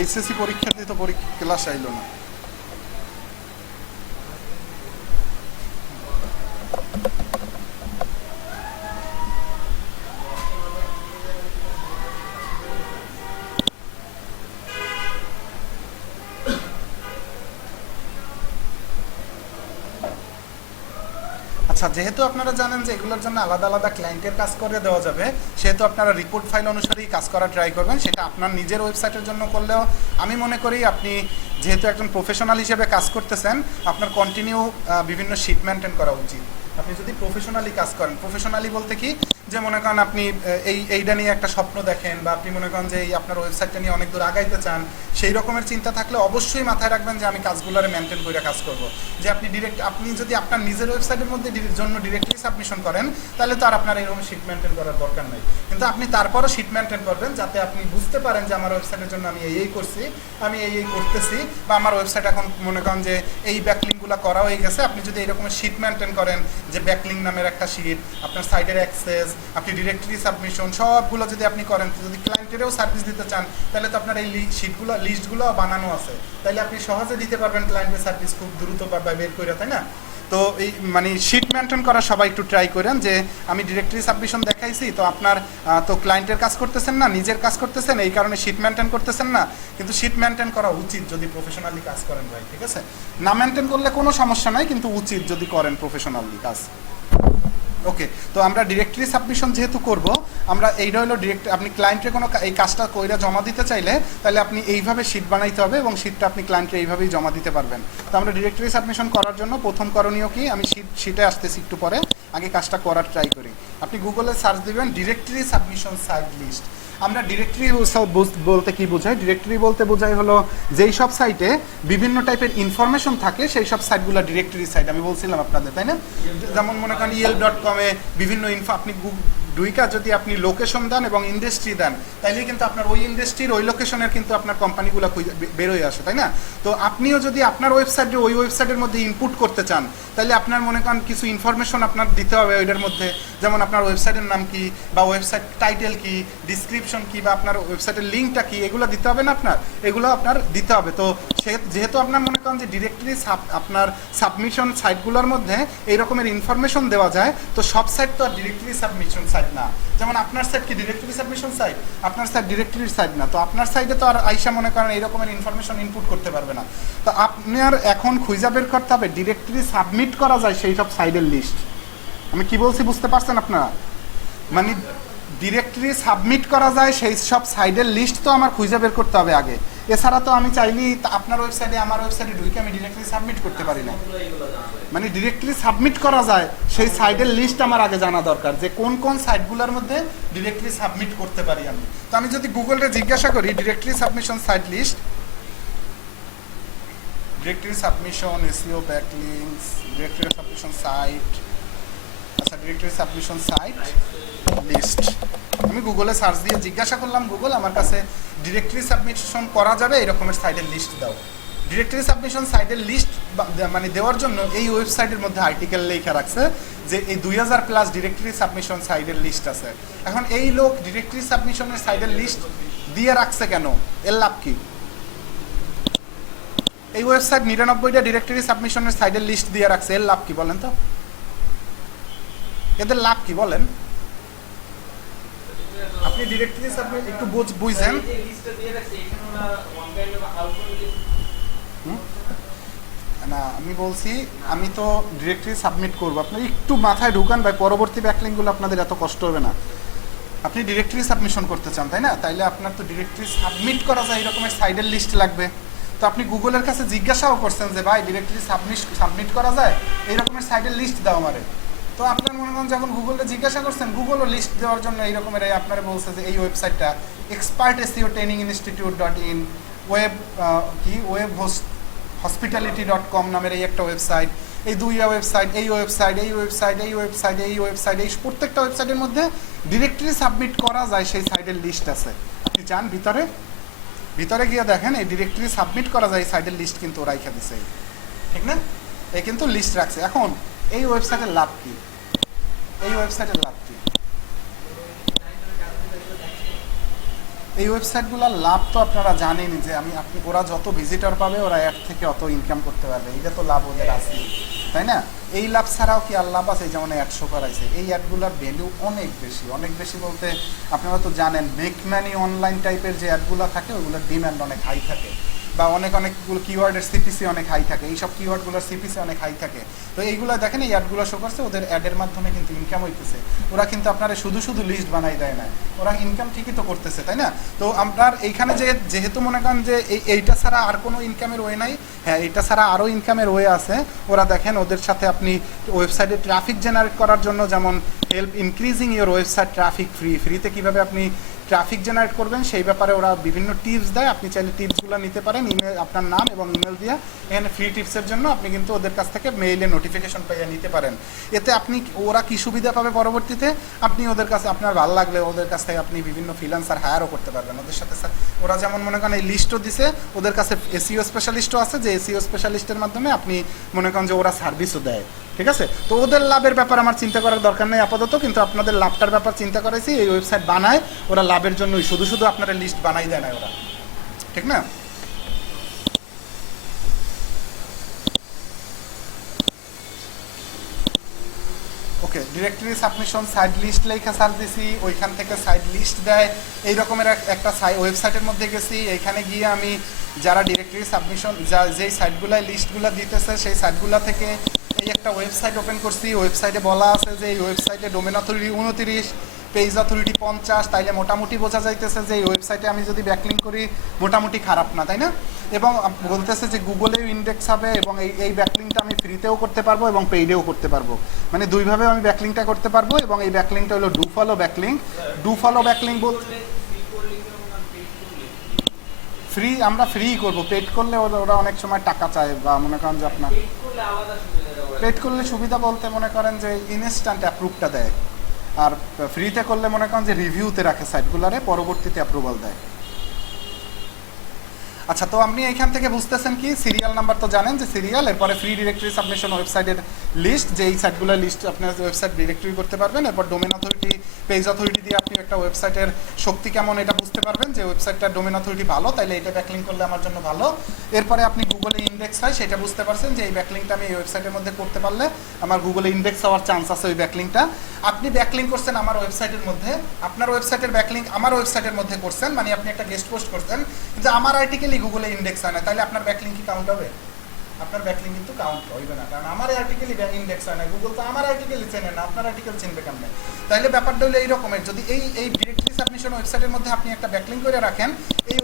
এইচএসসি পরীক্ষার্থী তো ক্লাস আইলো না। আচ্ছা, যেহেতু আপনারা জানেন যে এগুলোর জন্য আলাদা আলাদা ক্লায়েন্টের কাজ করে দেওয়া যাবে, সেহেতু আপনারা রিপোর্ট ফাইল অনুসারেই কাজ করা ট্রাই করবেন। সেটা আপনার নিজের ওয়েবসাইটের জন্য করলেও আমি মনে করি আপনি যেহেতু একজন প্রফেশনাল হিসেবে কাজ করতেছেন, আপনার কন্টিনিউ বিভিন্ন শিট মেনটেন করা উচিত। আপনি যদি প্রফেশনালি কাজ করেন, প্রফেশনালি বলতে কি, যে মনে করেন আপনি এইটা নিয়ে একটা স্বপ্ন দেখেন, বা আপনি মনে করেন যে এই আপনার ওয়েবসাইটটা নিয়ে অনেক দূর আগাইতে চান, সেই রকমের চিন্তা থাকলে অবশ্যই মাথায় রাখবেন যে আমি কাজগুলোরে মেনটেন করে কাজ করব। যে আপনি যদি আপনার নিজের ওয়েবসাইটের মধ্যে জন্য ডিরেক্টলি সাবমিশন করেন, তাহলে তো আর আপনার এরকম শিট মেনটেন করার দরকার নাই। কিন্তু আপনি তারপরও শিট মেনটেন করবেন, যাতে আপনি বুঝতে পারেন যে আমার ওয়েবসাইটের জন্য আমি এই করছি, আমি এই করতেছি, বা আমার ওয়েবসাইট এখন মনে করেন যে এই ব্যাকলিঙ্কগুলো করা হয়ে গেছে। আপনি যদি এইরকমের শিট মেনটেন করেন, যে ব্যাকলিঙ্ক নামের একটা শিট, আপনার সাইটের অ্যাক্সেস, আপনি ডিরেক্টরি সাবমিশন সবগুলো যদি আপনি করেন, যদি ক্লায়েন্টেরও সার্ভিস দিতে চান, তাহলে তো আপনার এই শিটগুলো লিস্টগুলো বানানো আছে, তাহলে আপনি সহজে দিতে পারবেন ক্লায়েন্টের সার্ভিস খুব দ্রুত বা বের করে, তাই না? তো এই মানে শিট মেনটেন করা সবাই একটু ট্রাই করেন, যে আমি ডিরেক্টরি সাবমিশন দেখাইছি, তো আপনার তো ক্লায়েন্টের কাজ করতেছেন না, নিজের কাজ করতেছেন, এই কারণে শিট মেনটেন করতেছেন না, কিন্তু শিট মেনটেন করা উচিত যদি প্রফেশনালি কাজ করেন ভাই, ঠিক আছে? না মেনটেন করলে কোনো সমস্যা নাই, কিন্তু উচিত যদি করেন প্রফেশনালি কাজ। ওকে, তো আমরা ডিরেক্টরি সাবমিশন যেহেতু করব, আমরা এইটা হলো ডিরেক্ট, আপনি ক্লায়েন্টের কোনো এই কাজটা কইরা জমা দিতে চাইলে তাহলে আপনি এইভাবে শিট বানাইতে হবে এবং শিটটা আপনি ক্লায়েন্টে এইভাবেই জমা দিতে পারবেন। তো আমরা ডিরেক্টরি সাবমিশন করার জন্য প্রথম করণীয় কি, আমি শিটে আসতেছি একটু পরে, আগে কাজটা করার ট্রাই করি। আপনি গুগলে সার্চ দিবেন ডিরেক্টরি সাবমিশন সাইট লিস্ট। আমরা ডিরেক্টরি বলতে কি বোঝাই? ডিরেক্টরি বলতে বোঝাই হলো যেই সব সাইটে বিভিন্ন টাইপের ইনফরমেশন থাকে সেই সব সাইটগুলো ডিরেক্টরি সাইট, আমি বলছিলাম আপনাদের, তাই না? যেমন মনে করেন yelp.com-এ বিভিন্ন ইনফো, আপনি ডুইকা যদি আপনি লোকেশন দেন এবং ইন্ডাস্ট্রি দেন, তাইলে কিন্তু আপনার ওই ইন্ডাস্ট্রির ওই লোকেশনের কিন্তু আপনার কোম্পানিগুলো বেরোয় আসে, তাই না? তো আপনিও যদি আপনার ওয়েবসাইটে ওই ওয়েবসাইটের মধ্যে ইনপুট করতে চান, তাহলে আপনার মনে করেন কিছু ইনফরমেশন আপনার দিতে হবে ওইটার মধ্যে, যেমন আপনার ওয়েবসাইটের নাম কি, বা ওয়েবসাইট টাইটেল কি, ডিসক্রিপশন কি, বা আপনার ওয়েবসাইটের লিঙ্কটা কি, এগুলো দিতে হবে না আপনার, এগুলো আপনার দিতে হবে। তো যেহেতু আপনার মনে করেন যে ডিরেক্টরি আপনার সাবমিশন সাইটগুলোর মধ্যে এই রকমের ইনফরমেশন দেওয়া যায়, তো সব সাইট তো আর ডিরেক্টরি সাবমিশন সাইট না। যেমন আপনার সাইট কি ডিরেক্টরি সাবমিশন সাইট? আপনার সাইট ডিরেক্টরির সাইট না, তো আপনার সাইটে তো আর আইসা মনে করেন এই রকমের ইনফরমেশন ইনপুট করতে পারবে না। তো আপনার এখন খুঁজে বের করতে হবে ডিরেক্টরি সাবমিট করা যায় সেই সব সাইটের লিস্ট। আমি কি বলছি বুঝতে পারছেন আপনারা? মানে ডিরেক্টরি সাবমিট করা যায় সেই সব সাইটের লিস্ট তো আমার খুঁজে বের করতে হবে আগে, এছাড়া তো আমি চাইলেই আপনার ওয়েবসাইটে আমার ওয়েবসাইটে ঢুকে আমি ডিরেক্টরি সাবমিট করতে পারি না। মানে ডিরেক্টলি সাবমিট করা যায় সেই সাইটের লিস্ট আমার আগে জানা দরকার, যে কোন কোন সাইটগুলোর মধ্যে ডিরেক্টলি সাবমিট করতে পারি আমি। তো আমি যদি গুগলে জিজ্ঞাসা করি directory submission site list, directory submission, SEO backlinks, directory submission site, আচ্ছা ডিরেক্টরি সাবমিশন সাইট লিস্ট, আমি গুগলে সার্চ দিয়ে জিজ্ঞাসা করলাম, গুগল আমার কাছে ডিরেক্টরি সাবমিশন করা যাবে এই রকমের সাইটের লিস্ট দাও। ডিরেক্টরি সাবমিশন সাইটের লিস্ট মানে দেওয়ার জন্য এই ওয়েবসাইটের মধ্যে আর্টিকেল লেখা রাখছে যে এই 2000+ ডিরেক্টরি সাবমিশন সাইটের লিস্ট আছে। এখন এই লোক ডিরেক্টরি সাবমিশনের সাইটের লিস্ট দিয়ে রাখছে কেন? এর লাভ কি? এই ওয়েবসাইট 99টা ডিরেক্টরি সাবমিশনের সাইটের লিস্ট দিয়ে রাখছে, এর লাভ কি বলেন তো? এদের লাভ কি বলেন? আপনি ডিরেক্টরি সাবমিট একটু বুঝেন, না আমি বলছি আমি তো ডিরেক্টরি সাবমিট করবো, আপনি একটু মাথায় ঢুকান ভাই, পরবর্তী ব্যাকলিংকগুলো আপনাদের এত কষ্ট হবে না। আপনি ডিরেক্টরি সাবমিশন করতে চান, তাই না? তাইলে আপনার তো ডিরেক্টরি সাবমিট করা যায় এই রকমের সাইডের লিস্ট লাগবে। তো আপনি গুগলের কাছে জিজ্ঞাসাও করছেন যে ভাই ডিরেক্টরি সাবমিট করা যায় এই রকমের সাইডের লিস্ট দাও আমারে। তো আপনার মনে করেন যখন গুগলে জিজ্ঞাসা করছেন, গুগলও লিস্ট দেওয়ার জন্য এই রকমের আপনারা বলছে যে এই ওয়েবসাইটটা এক্সপার্ট এসইও ট্রেনিং ইনস্টিটিউট.in, ওয়েব hospitality.com নামের এই একটা ওয়েবসাইট, এই দুইটা ওয়েবসাইট, এই ওয়েবসাইট, এই ওয়েবসাইট, এই ওয়েবসাইট, এই ওয়েবসাইট, এই প্রত্যেকটা ওয়েবসাইটের মধ্যে ডিরেক্টরি সাবমিট করা যায় সেই সাইটের লিস্ট আছে। আপনি যান ভিতরে গিয়ে দেখেন এই ডিরেক্টরি সাবমিট করা যায় এই সাইটের লিস্ট কিন্তু ওরা রেখে দিছে, ঠিক না? এই কিন্তু লিস্ট রাখছে। এখন এই ওয়েবসাইটের লাভ কি? এই ওয়েবসাইটের লাভ কি? এই ওয়েবসাইটগুলোর লাভ তো আপনারা জানেনই যে ওরা যত ভিজিটর পাবে ওরা অ্যাড থেকে অত ইনকাম করতে পারবে, এটা তো লাভ ওদের আছে, তাই না? এই লাভ ছাড়াও কি আর লাভ আছে? যেমন অ্যাড শো করাইছে, এই অ্যাডগুলোর ভ্যালু অনেক বেশি বলতে আপনারা তো জানেন মেক মানি অনলাইন টাইপের যে অ্যাডগুলো থাকে ওগুলোর ডিমান্ড অনেক হাই থাকে, বা অনেকগুলো কিওয়ার্ডের সিপিসি অনেক হাই থাকে, এইসব কিওয়ার্ডগুলোর সিপিসি অনেক হাই থাকে। তো এইগুলো দেখেন এই অ্যাডগুলো শো করছে, ওদের অ্যাডের মাধ্যমে কিন্তু ইনকাম হইতেছে। ওরা কিন্তু আপনারা শুধু লিস্ট বানাই দেয় না, ওরা ইনকাম ঠিকই তো করতেছে, তাই না? তো আপনার এইখানে যেহেতু মনে করেন যে এইটা ছাড়া আর কোনো ইনকামের ওয়ে নাই, হ্যাঁ এইটা ছাড়া আরও ইনকামের ওয়ে আছে। ওরা দেখেন ওদের সাথে আপনি ওয়েবসাইটে ট্রাফিক জেনারেট করার জন্য যেমন help increasing your website traffic ফ্রিতে কীভাবে আপনি ট্রাফিক জেনারেট করবেন সেই ব্যাপারে ওরা বিভিন্ন টিপস দেয়। আপনি চাইলে টিপসগুলো নিতে পারেন, ইমেল আপনার নাম এবং ইমেল দিয়ে এখানে ফ্রি টিপসের জন্য আপনি কিন্তু ওদের কাছ থেকে মেইলে নোটিফিকেশন পাইয়ে নিতে পারেন। এতে আপনি ওরা কি সুবিধা পাবে পরবর্তীতে, আপনি ওদের কাছে আপনার ভালো লাগলে ওদের কাছ থেকে আপনি বিভিন্ন ফ্রিল্যান্সার হায়ারও করতে পারবেন ওদের সাথে। ওরা যেমন মনে করেন এই লিস্টও দিছে, ওদের কাছে এসইও স্পেশালিস্টও আছে, যে এসইও স্পেশালিস্টের মাধ্যমে আপনি মনে করেন যে ওরা সার্ভিসও দেয়। ঠিক আছে? তো ওদের লাভের ব্যাপার আমার চিন্তা করার দরকার নেই আপাতত, কিন্তু আপনাদের লাভটার ব্যাপার চিন্তা করেছি। এই ওয়েবসাইট বানায় ওরা লাভের জন্যই, শুধু শুধু আপনারা লিস্ট বানাই দেয় না ওরা, ঠিক না? ওকে, ডিরেক্টরি সাবমিশন সাইড লিস্ট লেখা সার্চ দিছি, ওইখান থেকে সাইড লিস্ট দেয় এই রকমের একটা ওয়েবসাইটের মধ্যে গেছি। এইখানে গিয়ে আমি যারা ডিরেক্টরি সাবমিশন যেই সাইটগুলাই লিস্টগুলো দিতেছে সেই সাইটগুলো থেকে এই একটা ওয়েবসাইট ওপেন করছি। ওয়েবসাইটে বলা আছে যে এই ওয়েবসাইটে ডোমেন অথরিটি 29, পেজ অথরিটি 50, তাইলে মোটামুটি বোঝা যাইতেছে যে এই ওয়েবসাইটে আমি যদি ব্যাকলিঙ্ক করি মোটামুটি খারাপ না, তাই না? এবং বলতেছে যে গুগলেও ইন্ডেক্স হবে এবং এই ব্যাকলিঙ্কটা আমি ফ্রিতেও করতে পারবো এবং পেইডেও করতে পারবো, মানে দুইভাবে আমি ব্যাকলিঙ্কটা করতে পারবো। এবং এই ব্যাকলিঙ্কটা হলো do follow backlink. Do follow backlink বলতে ফ্রি, আমরা ফ্রি করব, পেড করলে ওরা অনেক সময় টাকা চায়, বা মনে করেন যে আপনার পেড করলে সুবিধা বলতে মনে করেন যে ইনস্ট্যান্ট অ্যাপ্রুভটা দেয়, আর ফ্রিতে করলে মনে করেন যে রিভিউতে রাখে সাইটগুলারে, পরবর্তীতে অ্যাপ্রুভাল দেয়। আচ্ছা, তো আপনি এখান থেকে বুঝতেছেন কি সিরিয়াল নাম্বার তো জানেন যে সিরিয়াল, এরপরে ফ্রি ডিরেক্টরি সাবমিশন ওয়েবসাইটের লিস্ট, যে এই সাইটগুলোর লিস্ট আপনার ওয়েবসাইট ডিরেক্টরি করতে পারবেন। এরপর ডোমেন অথরিটি, পেজ অথরিটি দিয়ে আপনি একটা ওয়েবসাইটের শক্তি কেমন এটা বুঝতে পারবেন, যে ওয়েবসাইটটার ডোমেন অথরিটি ভালো, তাইলে এটা ব্যাকলিঙ্ক করলে আমার জন্য ভালো। এরপরে আপনি গুগলে ইন্ডেক্স হয় সেটা বুঝতে পারছেন যে এই ব্যাকলিঙ্কটা আমি এই ওয়েবসাইটের মধ্যে করতে পারলে আমার গুগলে ইন্ডেক্স হওয়ার চান্স আছে ওই ব্যাকলিঙ্কটা। আপনি ব্যাকলিঙ্ক করছেন আমার ওয়েবসাইটের মধ্যে, আপনার ওয়েবসাইটের ব্যাকলিঙ্ক আমার ওয়েবসাইটের মধ্যে করছেন, মানে আপনি একটা গেস্ট পোস্ট করছেন, কিন্তু আমার আর্টিকেলই গুগলে ইন্ডেক্স হয় না, তাহলে আপনার ব্যাকলিঙ্ক কি কাউন্ট হবে? আপনার ব্যাকলিঙ্ক কিন্তু কাউন্ট হইবে না, কারণ আমার আর্টিকেলই ইন্ডেক্স হয় না, গুগল তো আমার আর্টিকেলই চেনে না, আপনার আর্টিকেল চিনবে কেমনে? তাইলে ব্যাপারটা হলো এই রকমের, যদি এই ডিরেক্টরি সাবমিশন ওয়েবসাইটের মধ্যে আপনি একটা ব্যাকলিঙ্ক করে রাখেন, এই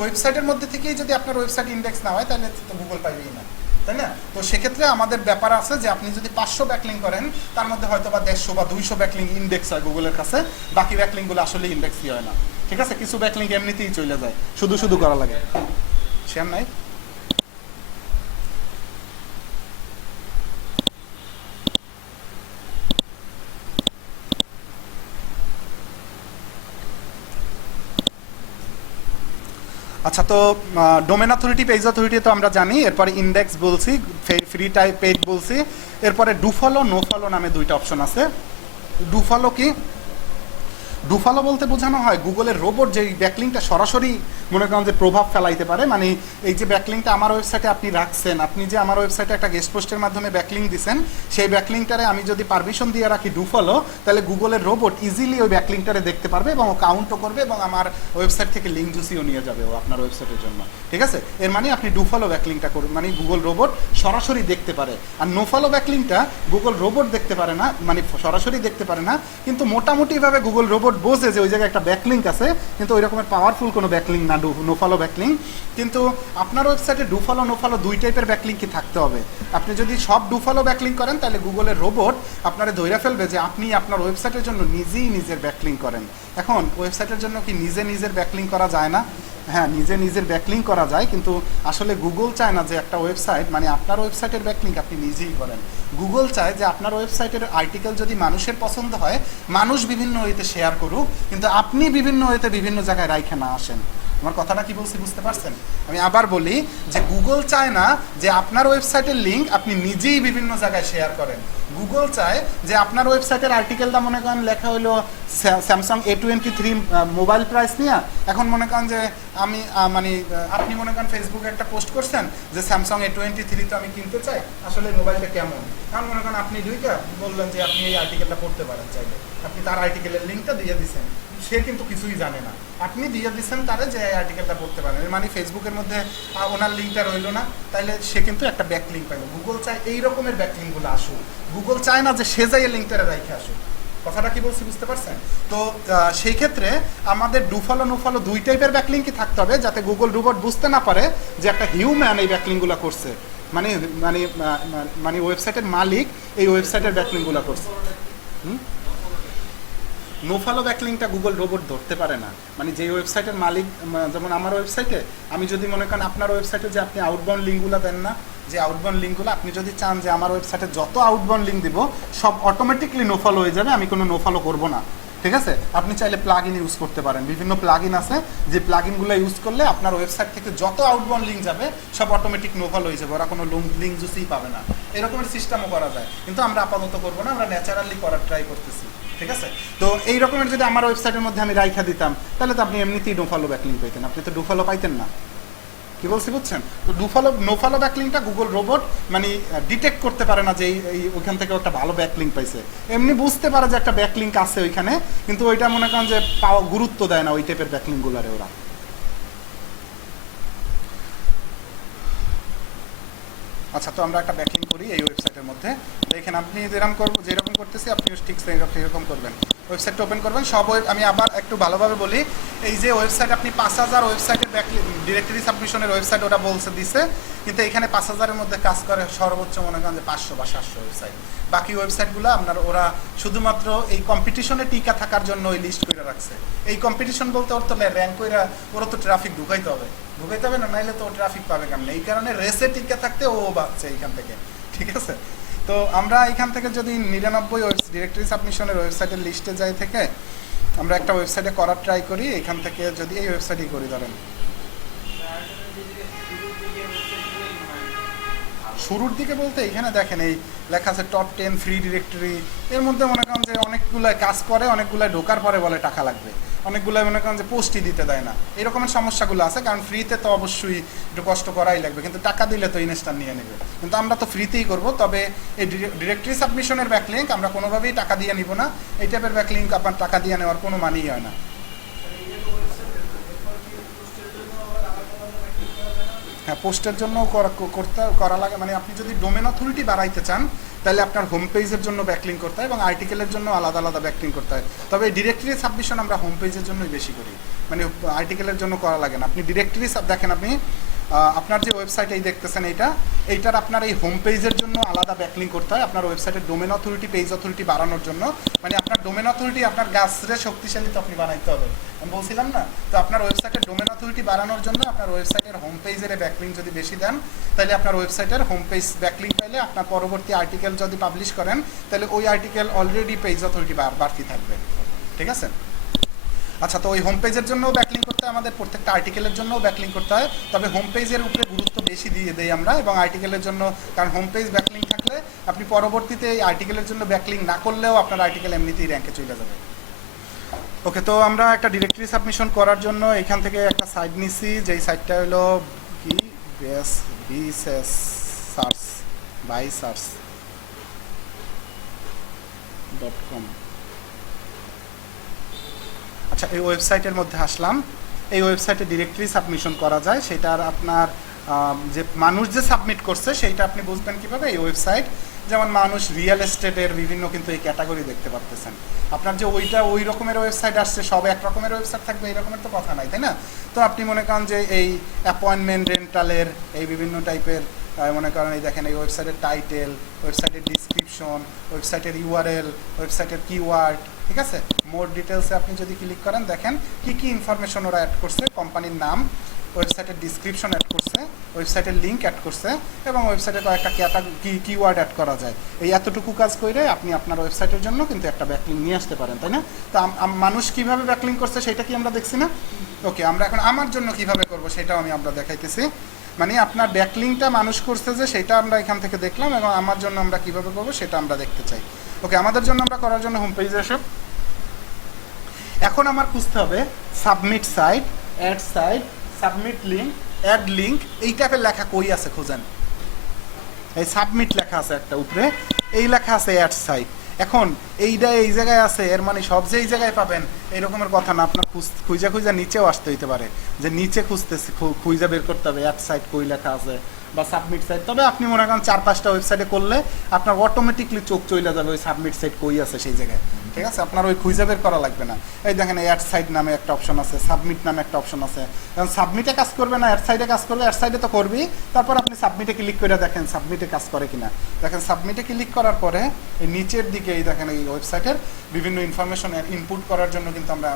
ওয়েবসাইটের মধ্যে থেকেই যদি আপনার ওয়েবসাইট ইন্ডেক্স না হয় তাহলে তো গুগল পাইবেই না, তাই না? তো সেক্ষেত্রে আমাদের ব্যাপার আছে যে আপনি যদি 500 ব্যাকলিঙ্ক করেন, তার মধ্যে হয়তো বা 150 বা 200 ব্যাকলিঙ্ক ইন্ডেক্স হয় গুগলের কাছে, বাকি ব্যাকলিঙ্কগুলো আসলে ইন্ডেক্সই হয় না, ঠিক আছে? কিছু ব্যাকলিঙ্ক এমনিতেই চলে যায়, শুধু শুধু করা লাগে। শেয়ার নাই? আচ্ছা, তো ডোমেন অথরিটি, পেজ অথরিটি তো আমরা জানি, এরপরে ইন্ডেক্স বলছি, ফ্রি টাইপ পেজ বলছি, এরপরে ডু ফলো নো ফলো নামে দুইটা অপশন আছে। ডু ফলো কি? ডু ফলো বলতে বোঝানো হয় গুগলের রোবট যে ব্যাকলিঙ্কটা সরাসরি মনে করেন যে প্রভাব ফেলাইতে পারে, মানে এই যে ব্যাকলিঙ্কটা আমার ওয়েবসাইটে আপনি রাখছেন, আপনি যে আমার ওয়েবসাইটে একটা গেস্ট পোস্টের মাধ্যমে ব্যাকলিঙ্ক দিচ্ছেন, সেই ব্যাকলিঙ্কটারে আমি যদি পারমিশন দিয়ে রাখি ডু ফলো, তাহলে গুগলের রোবট ইজিলি ওই ব্যাকলিঙ্কটারে দেখতে পারবে এবং ও কাউন্টও করবে এবং আমার ওয়েবসাইট থেকে লিঙ্ক জুসিও নিয়ে যাবে ও আপনার ওয়েবসাইটের জন্য, ঠিক আছে? এর মানে আপনি ডু ফলো ব্যাকলিঙ্কটা করুন, মানে গুগল রোবট সরাসরি দেখতে পারে। আর নো ফলো ব্যাকলিঙ্কটা গুগল রোবট দেখতে পারে না, মানে সরাসরি দেখতে পারে না, কিন্তু মোটামুটিভাবে গুগল রোবট বোঝে যে ওই জায়গায় একটা ব্যাকলিঙ্ক আছে, কিন্তু ওই রকমের পাওয়ারফুল কোনো ব্যাকলিঙ্ক না নো ফলো ব্যাকলিঙ্ক। কিন্তু আপনার ওয়েবসাইটে ডু ফলো নো ফলো দুই টাইপের ব্যাকলিঙ্কই থাকতে হবে। আপনি যদি সব ডু ফলো ব্যাকলিঙ্ক করেন, তাহলে গুগলের রোবট আপনারে ধরে ফেলবে যে আপনি আপনার ওয়েবসাইটের জন্য নিজেই নিজের ব্যাকলিঙ্ক করেন। এখন ওয়েবসাইটের জন্য কি নিজের ব্যাকলিঙ্ক করা যায় না? হ্যাঁ, নিজের ব্যাকলিঙ্ক করা যায়, কিন্তু আসলে গুগল চায় না যে একটা ওয়েবসাইট, মানে আপনার ওয়েবসাইটের ব্যাকলিঙ্ক আপনি নিজেই করেন। গুগল চায় যে আপনার ওয়েবসাইটের আর্টিকেল যদি মানুষের পছন্দ হয়, মানুষ বিভিন্ন ওয়েতে শেয়ার করুক, কিন্তু আপনি বিভিন্ন ওয়েতে বিভিন্ন জায়গায় রাইখে না আসেন। আমার কথাটা কি বলছি বুঝতে পারছেন? আমি আবার বলি যে গুগল চায় না যে আপনার ওয়েবসাইটের লিঙ্ক আপনি নিজেই বিভিন্ন জায়গায় শেয়ার করেন। গুগল চায় যে আপনার ওয়েবসাইটের আর্টিকেলটা মনে করেন লেখা হলো স্যামসাং A23 মোবাইল প্রাইস নিয়ে, এখন মনে করেন যে আমি মানে আপনি মনে করেন ফেসবুকে একটা পোস্ট করছেন যে স্যামসাং A23 তো আমি কিনতে চাই, আসলে মোবাইলটা কেমন, কারণ মনে করেন আপনি ঢুইকা বললেন যে আপনি এই আর্টিকেলটা পড়তে পারেন চাইলে, আপনি তার আর্টিকেলের লিঙ্কটা দিয়ে দিচ্ছেন, সে কিন্তু কিছুই জানে না, আপনি দিয়ে দিচ্ছেন তারে যে এই আর্টিকেলটা পড়তে পারেন, মানে ফেসবুকের মধ্যে ওনার লিঙ্কটা রইল না, তাইলে সে কিন্তু একটা ব্যাক লিঙ্ক পাইল। গুগল চায় এই রকমের ব্যাক লিঙ্কগুলো আসুক, গুগল চায় না যে সে যাই লিঙ্কটা রেখে আসুক। কথাটা কি বলছি বুঝতে পারছেন? তো সেই ক্ষেত্রে আমাদের ডু ফলো নো ফলো দুই টাইপের ব্যাকলিঙ্কই থাকতে হবে, যাতে গুগল রোবট বুঝতে না পারে যে একটা হিউম্যান এই ব্যাকলিঙ্কগুলো করছে, মানে মানে মানে ওয়েবসাইটের মালিক এই ওয়েবসাইটের ব্যাকলিঙ্কগুলো করছে। নো ফলো ব্যাকলিঙ্কটা গুগল রোবট ধরতে পারে না, মানে যে ওয়েবসাইটের মালিক, যেমন আমার ওয়েবসাইটে আমি যদি মনে করেন আপনার ওয়েবসাইটে যে আপনি আউটবাউন্ড লিঙ্কগুলো দেন না, যে আউটবাউন্ড লিঙ্কগুলো আপনি যদি চান যে আমার ওয়েবসাইটে যত আউটবাউন্ড লিঙ্ক দিব সব অটোমেটিকলি নো ফলো হয়ে যাবে, আমি কোনো নো ফলো করবো না, ঠিক আছে, আপনি চাইলে প্লাগ ইন ইউজ করতে পারেন, বিভিন্ন প্লাগ ইন আছে যে প্লাগ ইনগুলো ইউজ করলে আপনার ওয়েবসাইট থেকে যত আউটবাউন্ড লিঙ্ক যাবে সব অটোমেটিক নোভাল হয়ে যাবে, ওরা কোনো লিঙ্ক জুসই পাবে না, এরকমের সিস্টেমও করা যায়। কিন্তু আমরা আপাতত করবো না, আমরা ন্যাচারালি করার ট্রাই করতেছি। ঠিক আছে, তো এই রকমের যদি আমার ওয়েবসাইটের মধ্যে আমি রাইখা দিতাম তাহলে তো আপনি এমনিতেই নোফলো ব্যাকলিঙ্ক পাইতেন, আপনি তো ডুফলো পাইতেন না। কি বলছি বুঝছেন? তো নোফলো ব্যাকলিংটা গুগল রোবট মানে ডিটেক্ট করতে পারে না যে এই ওইখান থেকে একটা ভালো ব্যাকলিংক পাইছে, এমনি বুঝতে পারে যে একটা ব্যাকলিংক আছে ওইখানে, কিন্তু ওইটা মনে করেন যে পাওয়া গুরুত্ব দেয় না ওই টাইপের ব্যাকলিংকগুলোরে ওরা। আচ্ছা, তো আমরা একটা ব্যাকলিং করি এই ওয়েবসাইটের মধ্যে, দেখেন আপনি যেরকম করতেছি আপনি ঠিক সেরকম করবেন। ওয়েবসাইটটা ওপেন করবেন সব আমি আবার একটু ভালোভাবে বলি, এই যে ওয়েবসাইট আপনি 5000 ওয়েবসাইটের ডিরেক্টরি সাবমিশনের ওয়েবসাইট ওটা বলছে দিছে, কিন্তু এখানে 5000-এর মধ্যে কাজ করে সর্বোচ্চ মনে করেন যে 500 বা 700 ওয়েবসাইট। বাকি ওয়েবসাইটগুলো আপনার ওরা শুধুমাত্র এই কম্পিটিশনে টিকা থাকার জন্য ওই লিস্ট করে রাখছে। এই কম্পিটিশন বলতে ওর তো র্যাঙ্ক করে ওরা তো ট্রাফিক ঢুকাইতে হবে না, নাইলে তো ট্রাফিক পাবে কেমন, এই কারণে রেসে টিকে থাকতে ও বাঁচছে এইখান থেকে। ঠিক আছে, তো আমরা এখান থেকে যদি 99 ডিরেক্টরি সাবমিশনের ওয়েবসাইটের লিস্টে যাই থেকে আমরা একটা ওয়েবসাইটে করার ট্রাই করি, এখান থেকে যদি এই ওয়েবসাইটই করি, ধরেন শুরুর দিকে বলতে এখানে দেখেন এই লেখা আছে টপ 10 ফ্রি ডিরেক্টরি, এর মধ্যে মনে করেন যে অনেকগুলো কাজ করে, অনেকগুলো ঢোকার পরে বলে টাকা লাগবে, অনেকগুলো মনে করেন যে পোস্টই দিতে দেয় না, এরকমের সমস্যাগুলো আছে। কারণ ফ্রিতে তো অবশ্যই একটু কষ্ট করাই লাগবে, কিন্তু টাকা দিলে তো ইনস্ট্যান্ট নিয়ে নেবে, কিন্তু আমরা তো ফ্রিতেই করব। তবে এই ডিরেক্টরি সাবমিশনের ব্যাকলিঙ্ক আমরা কোনোভাবেই টাকা দিয়ে নিব না, এই টাইপের ব্যাকলিঙ্ক আপনার টাকা দিয়ে নেওয়ার কোনো মানেই হয় না। হ্যাঁ, পোস্টের জন্য করা লাগে, মানে আপনি যদি ডোমেন অথরিটি বাড়াইতে চান তাহলে আপনার হোম পেজের জন্য ব্যাকলিঙ্ক করতে হয় এবং আর্টিকেলের জন্য আলাদা আলাদা ব্যাকলিঙ্ক করতে হয়। তবে ডিরেক্টরি সাবমিশন আমরা হোম পেজের জন্যই বেশি করি, মানে আর্টিকেলের জন্য করা লাগে না। আপনি ডিরেক্টরি দেখেন, আপনি আপনার যে ওয়েবসাইট এই দেখতেছেন এইটার আপনার এই হোম পেজের জন্য আলাদা ব্যাকলিঙ্ক করতে হয় আপনার ওয়েবসাইটের ডোমেন অথরিটি পেজ অথরিটি বাড়ানোর জন্য, মানে আপনার ডোমেন অথরিটি আপনার গাছরে শক্তিশালী তো আপনি বানাইতে হবে, আমি বলছিলাম না। তো আপনার ওয়েবসাইটের ডোমেন অথরিটি বাড়ানোর জন্য আপনার ওয়েবসাইটের হোম পেজের ব্যাকলিঙ্ক যদি বেশি দেন তাহলে আপনার ওয়েবসাইটের হোম পেজ ব্যাকলিঙ্ক পাইলে আপনার পরবর্তী আর্টিকেল যদি পাবলিশ করেন তাহলে ওই আর্টিকেল অলরেডি পেজ অথরিটি বাড়তি থাকবে। ঠিক আছে, আচ্ছা, তো ওই হোম পেজের জন্যও ব্যাকলিঙ্ক করতে হয়, আমাদের প্রত্যেকটা আর্টিকেলের জন্যও ব্যাকলিঙ্ক করতে হয়, তবে হোম পেজের উপরে গুরুত্ব বেশি দিয়ে দেই আমরা এবং আর্টিকেলের জন্য, কারণ হোম পেজ ব্যাকলিঙ্ক থাকলে আপনি পরবর্তীতে এই আর্টিকেলের জন্য ব্যাকলিঙ্ক না করলেও আপনার আর্টিকেল এমনিতেই র্যাঙ্কে চলে যাবে। ওকে, তো আমরা একটা ডিরেক্টরি সাবমিশন করার জন্য এখান থেকে একটা সাইট নিছি, যেই সাইটটা হলো কি search.com। আচ্ছা, এই ওয়েবসাইটের মধ্যে আসলাম, এই ওয়েবসাইটে ডিরেক্টরি সাবমিশন করা যায়, সেটার আপনার যে মানুষ যে সাবমিট করছে সেইটা আপনি বুঝবেন কীভাবে। এই ওয়েবসাইট যেমন মানুষ রিয়েল এস্টেটের বিভিন্ন কিন্তু এই ক্যাটাগরি দেখতে পারতেছেন, আপনার যে ওই রকমের ওয়েবসাইট আসছে সব এক রকমের ওয়েবসাইট থাকবে এই রকমের তো কথা নাই, তাই না? তো আপনি মনে করেন যে এই অ্যাপয়েন্টমেন্ট রেন্টালের এই বিভিন্ন টাইপের মনে করেন এই দেখেন এই ওয়েবসাইটের টাইটেল, ওয়েবসাইটের ডিসক্রিপশন, ওয়েবসাইটের ইউআরএল, ওয়েবসাইটের কিওয়ার্ড, ঠিক আছে। মোর ডিটেলসে আপনি যদি ক্লিক করেন দেখেন কি কি ইনফরমেশন ওরা অ্যাড করছে, কোম্পানির নাম, ওয়েবসাইটের ডিসক্রিপশন অ্যাড করছে, ওয়েবসাইটের লিঙ্ক অ্যাড করছে এবং ওয়েবসাইটে কয়েকটা কিওয়ার্ড অ্যাড করা যায়। এই এতটুকু কাজ করে আপনি আপনার ওয়েবসাইটের জন্য কিন্তু একটা ব্যাকলিঙ্ক নিয়ে আসতে পারেন, তাই না? তো মানুষ কিভাবে ব্যাকলিঙ্ক করছে সেটা কি আমরা দেখছি না? ওকে, আমরা এখন আমার জন্য কিভাবে করব সেটাও আমরা দেখাইতেছি। মানে আপনার ব্যাকলিঙ্কটা মানুষ করছে যে সেটা আমরা এখান থেকে দেখলাম এবং আমার জন্য আমরা কিভাবে করব সেটা আমরা দেখতে চাই। ওকে, আমাদের জন্য আমরা করার জন্য হোম পেজে এসব এখন আমার খুঁজতে হবে submit site, add site, submit link, add link, এই টাইপের লেখা কই আছে খুঁজেন। এই সাবমিট লেখা আছে একটা উপরে, এই লেখা আছে অ্যাড সাইট। এখন এইটা এই জায়গায় আছে, এর মানে সব যে এই জায়গায় পাবেন এই রকমের কথা না, আপনার খুঁজা নিচেও আসতে হইতে পারে, যে নিচে খুঁজা বের করতে হবে অ্যাড সাইট কই লেখা আছে বা সাবমিট সাইট। তবে আপনি মনে করেন 4-5টা ওয়েবসাইটে করলে আপনার অটোমেটিকলি চোখ চলে যাবে ওই সাবমিট সাইট কই আছে সেই জায়গায়, ঠিক আছে? আপনার ওই খুঁজে বের করা লাগবে না। এই দেখেন অ্যাড সাইট নামে একটা অপশন আছে, সাবমিট নামে একটা অপশন আছে। কারণ সাবমিটে কাজ করবে না, অ্যাড সাইডে কাজ করবে, অ্যাড সাইডে তো করবেই। তারপর আপনি সাবমিটে ক্লিক করে দেখেন সাবমিটে কাজ করে কিনা। দেখেন সাবমিটে ক্লিক করার পরে এই নিচের দিকে এই দেখেন এই ওয়েবসাইটের বিভিন্ন ইনফরমেশন ইনপুট করার জন্য কিন্তু আমরা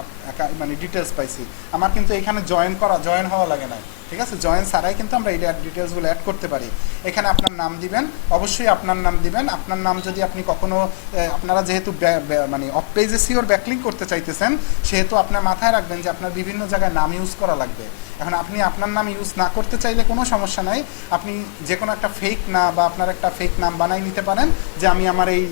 মানে ডিটেলস পাইছি। আমার কিন্তু এখানে জয়েন হওয়া লাগে না, ঠিক আছে? জয়েন ছাড়াই কিন্তু আমরা এই ডিটেলসগুলো অ্যাড করতে পারি। এখানে আপনার নাম দিবেন, অবশ্যই আপনার নাম দিবেন। আপনার নাম যদি আপনি কখনো আপনারা যেহেতু মানে অফ পেজ এসইওর ব্যাকলিঙ্ক করতে চাইতেছেন, সেহেতু আপনার মাথায় রাখবেন যে আপনার বিভিন্ন জায়গায় নাম ইউজ করা লাগবে। এখন আপনি আপনার নাম ইউজ না করতে চাইলে কোনো সমস্যা নাই, আপনি যে কোনো একটা ফেক না বা আপনার একটা ফেক নাম বানাই নিতে পারেন যে আমি আমার এই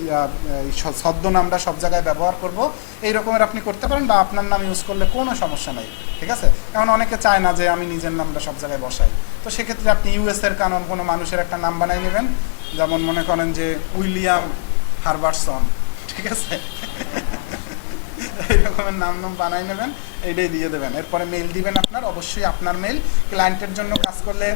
ছদ্ম নামটা সব জায়গায় ব্যবহার করব, এই রকমের আপনি করতে পারেন, বা আপনার নাম ইউজ করলে কোনো সমস্যা নাই, ঠিক আছে। এখন অনেকে চায় না যে আমি নিজের নামটা সব জায়গায় বসাই, তো সেক্ষেত্রে আপনি ইউএসের কারণ কোনো মানুষের একটা নাম বানাই নেবেন, যেমন মনে করেন যে উইলিয়াম হারবার্টসন, ঠিক আছে, এই রকমের নাম বানাই নেবেন, এইটাই দিয়ে দেবেন। এরপরে মেইল দিবেন আপনার, অবশ্যই আপনার মেইল। ক্লায়েন্টের জন্য কাজ করলে,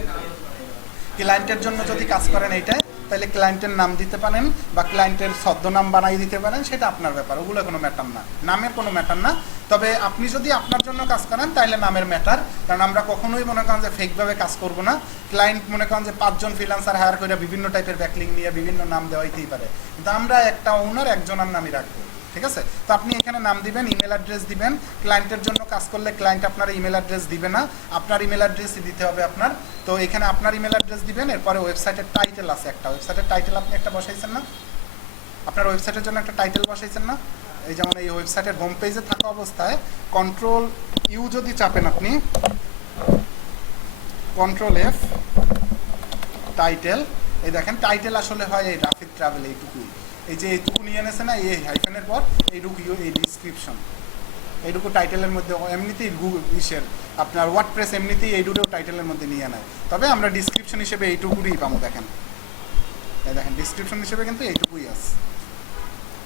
ক্লায়েন্টের জন্য যদি কাজ করেন এইটাই, তাহলে ক্লায়েন্টের নাম দিতে পারেন বা ক্লায়েন্টের ছদ্মনাম বানাই দিতে পারেন, সেটা আপনার ব্যাপার, ওগুলো কোনো ম্যাটার না, নামের কোনো ম্যাটার না। তবে আপনি যদি আপনার জন্য কাজ করেন তাহলে নামের ম্যাটার, কারণ আমরা কখনোই মনে করেন যে ফেকভাবে কাজ করব না। ক্লায়েন্ট মনে করেন যে 5 জন ফ্রিল্যান্সার হায়ার করে বিভিন্ন টাইপের ব্যাকলিং নিয়ে বিভিন্ন নাম দেওয়াইতেই পারে, কিন্তু আমরা একটা ওনার একজনের নামই রাখবো, ঠিক আছে। তো আপনি এখানে নাম দিবেন, ইমেল অ্যাড্রেস দিবেন। ক্লায়েন্টের জন্য কাজ করলে ক্লায়েন্ট আপনার ইমেল অ্যাড্রেস দিবে না, আপনার ইমেল অ্যাড্রেসই দিতে হবে আপনার। তো এখানে আপনার ইমেল অ্যাড্রেস দিবেন। এরপরে ওয়েবসাইটের টাইটেল আছে একটা, ওয়েবসাইটের টাইটেল আপনি একটা বসাইছেন না, আপনার ওয়েবসাইটের জন্য একটা টাইটেল বসাইছেন না, এই যেমন এই ওয়েবসাইটের হোম পেজে থাকা অবস্থায় কন্ট্রোল ইউ যদি চাপেন আপনি, কন্ট্রোল এফ টাইটেল, এই দেখেন টাইটেল আসলে হয় এই রাফিদ ট্রাভেল, এইটুকুই, এই যে এইটুকু নিয়ে এনেছে না এই হাইফেনের পর, এইটুকু এই ডিসক্রিপশন, এইটুকু টাইটেলের মধ্যে এমনিতেই ইসের আপনার ওয়ার্ডপ্রেস এমনিতেই এইটুকুও টাইটেলের মধ্যে নিয়ে নেয়, তবে আমরা ডিসক্রিপশন হিসেবে এইটুকুই পাবো। দেখেন এই দেখেন ডিসক্রিপশন হিসেবে কিন্তু এইটুকুই আছে,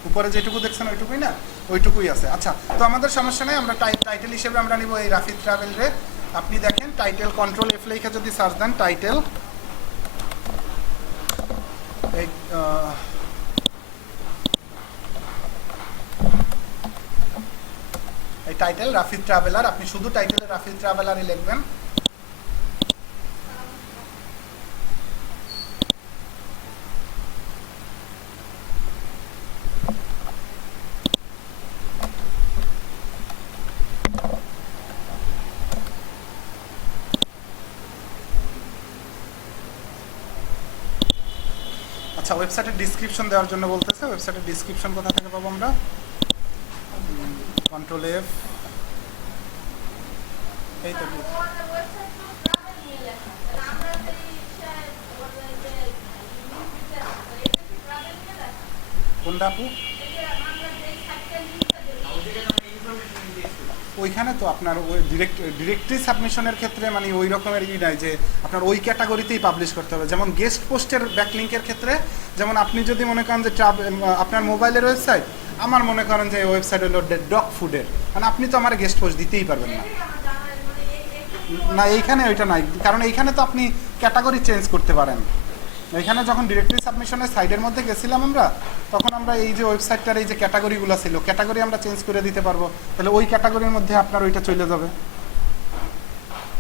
উপরে যেটুকু দেখছেন ওইটুকুই না, ওইটুকুই আছে। আচ্ছা, তো আমাদের সমস্যা নেই, আমরা টাইটেল হিসেবে আমরা নিব এই রাফিদ ট্রাভেল রে। আপনি দেখেন টাইটেল কন্ট্রোল এফ লিখে যদি সার্চ দেন টাইটেল, এই টাইটেল রাফিদ ট্রাভেলার, আপনি শুধু টাইটেলে রাফিদ ট্রাভেলারই লিখবেন। আচ্ছা, ওয়েবসাইটের ডিসক্রিপশন দেওয়ার জন্য বলতেছে, ওয়েবসাইটের ডিসক্রিপশন কোথা থেকে পাবো আমরা, কন্ট্রোল এফ, এই তো কোনটা আপু, ওইখানে তো আপনার ওই ডিরেক্টরি সাবমিশনের ক্ষেত্রে মানে ওই রকমের নাই যে আপনার ওই ক্যাটাগরিতেই পাবলিশ করতে হবে। যেমন গেস্ট পোস্টের ব্যাকলিঙ্কের ক্ষেত্রে, যেমন আপনি যদি মনে করেন যে আপনার মোবাইলের ওয়েবসাইট, আমার মনে করেন যে ওয়েবসাইট হলো ডগ ফুডের, মানে আপনি তো আমার গেস্ট পোস্ট দিতেই পারবেন না, না এইখানে ওইটা নাই, কারণ এইখানে তো আপনি ক্যাটাগরি চেঞ্জ করতে পারেন। এখানে যখন ডিরেক্টরি সাবমিশনের সাইডের মধ্যে গেছিলাম আমরা, তখন আমরা এই যে ওয়েবসাইটটার এই যে ক্যাটাগরিগুলো ছিল, ক্যাটাগরি আমরা চেঞ্জ করে দিতে পারবো, তাহলে ওই ক্যাটাগরির মধ্যে আপনার ওইটা চলে যাবে।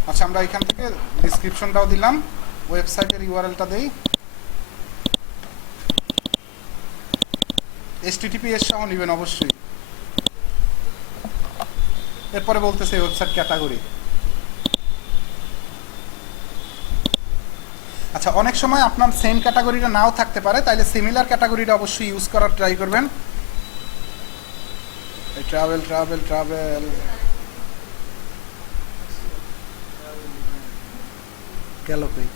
আচ্ছা, আমরা এখান থেকে ডিসক্রিপশনটাও দিলাম, ওয়েবসাইটের ইউআরএলটা দেই, HTTPS সহ নেবেন অবশ্যই। এরপরে বলতেছে ওয়েবসাইট ক্যাটাগরি। আচ্ছা, অনেক সময় আপনার সেম ক্যাটাগরিটা নাও থাকতে পারে, তাইলে সিমিলার ক্যাটাগরিটা অবশ্যই ইউজ করার ট্রাই করবেন। ট্রাভেল ট্রাভেল ট্রাভেল গেল কই,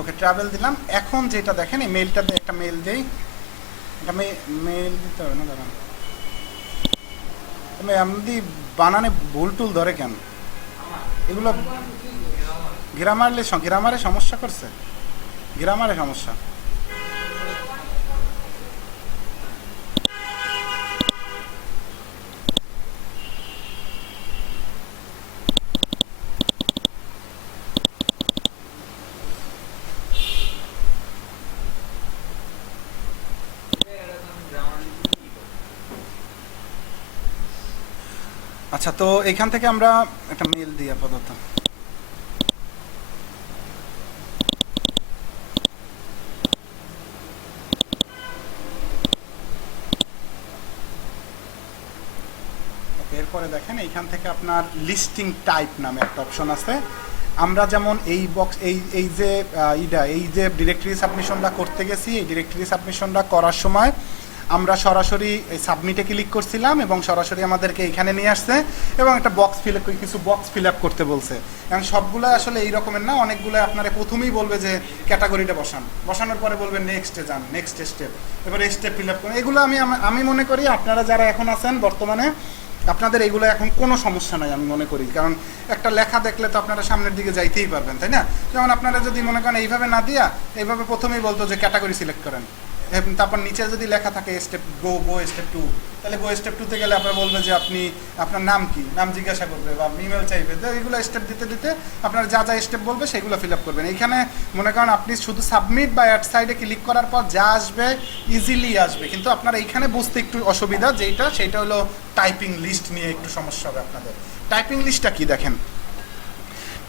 ওকে ট্রাভেল দিলাম। এখন যেটা দেখেন এই মেইলটা, একটা মেইল দেই, এটা মেইল দিতে হবে না, দাঁড়ান এমনি বানানে ভুল টুল ধরে কেন, এগুলো গ্রামারে সমস্যা করছে, গ্রামারে সমস্যা। আচ্ছা, তো এখান থেকে আমরা একটা মেল দিই আপাতত। এরপরে দেখেন এইখান থেকে আপনার লিস্টিং টাইপ নামে একটা অপশন আছে। আমরা যেমন এই বক্স এই যে ডিরেক্টরি সাবমিশনটা করতে গেছি, এই ডিরেক্টরি সাবমিশনটা করার সময় আমরা সরাসরি এই সাবমিটে ক্লিক করছিলাম এবং সরাসরি আমাদেরকে এখানে নিয়ে আসছে এবং একটা কিছু বক্স ফিল আপ করতে বলছে। কারণ সবগুলো আসলে এই রকমের না, অনেকগুলো আপনারা প্রথমেই বলবে যে ক্যাটাগরিটা বসানোর পরে বলবে নেক্সটে যান, নেক্সট স্টেপ, এবারে স্টেপ ফিল আপ করুন। এগুলো আমি মনে করি আপনারা যারা এখন আছেন বর্তমানে, আপনাদের এগুলো এখন কোনো সমস্যা নাই আমি মনে করি। কারণ একটা লেখা দেখলে তো আপনারা সামনের দিকে যাইতেই পারবেন, তাই না? যেমন আপনারা যদি মনে করেন এইভাবে না দিয়া এইভাবে প্রথমেই বলতো যে ক্যাটাগরি সিলেক্ট করেন, তারপর নিচে যদি লেখা থাকে স্টেপ গো স্টেপ 2, তাহলে গো স্টেপ 2-তে গেলে আপনারা বলবে যে আপনি আপনার নাম কি, নাম জিজ্ঞাসা করবে বা ইমেল চাইবে। তো এইগুলো স্টেপ দিতে দিতে আপনারা যা যা স্টেপ বলবে সেগুলো ফিল আপ করবেন। এইখানে মনে করেন আপনি শুধু সাবমিট বা অ্যাট সাইডে ক্লিক করার পর যা আসবে ইজিলি আসবে, কিন্তু আপনার এইখানে বুঝতে একটু অসুবিধা সেইটা হলো টাইপিং লিস্ট নিয়ে একটু সমস্যা হবে আপনাদের। টাইপিং লিস্টটা কি দেখেন,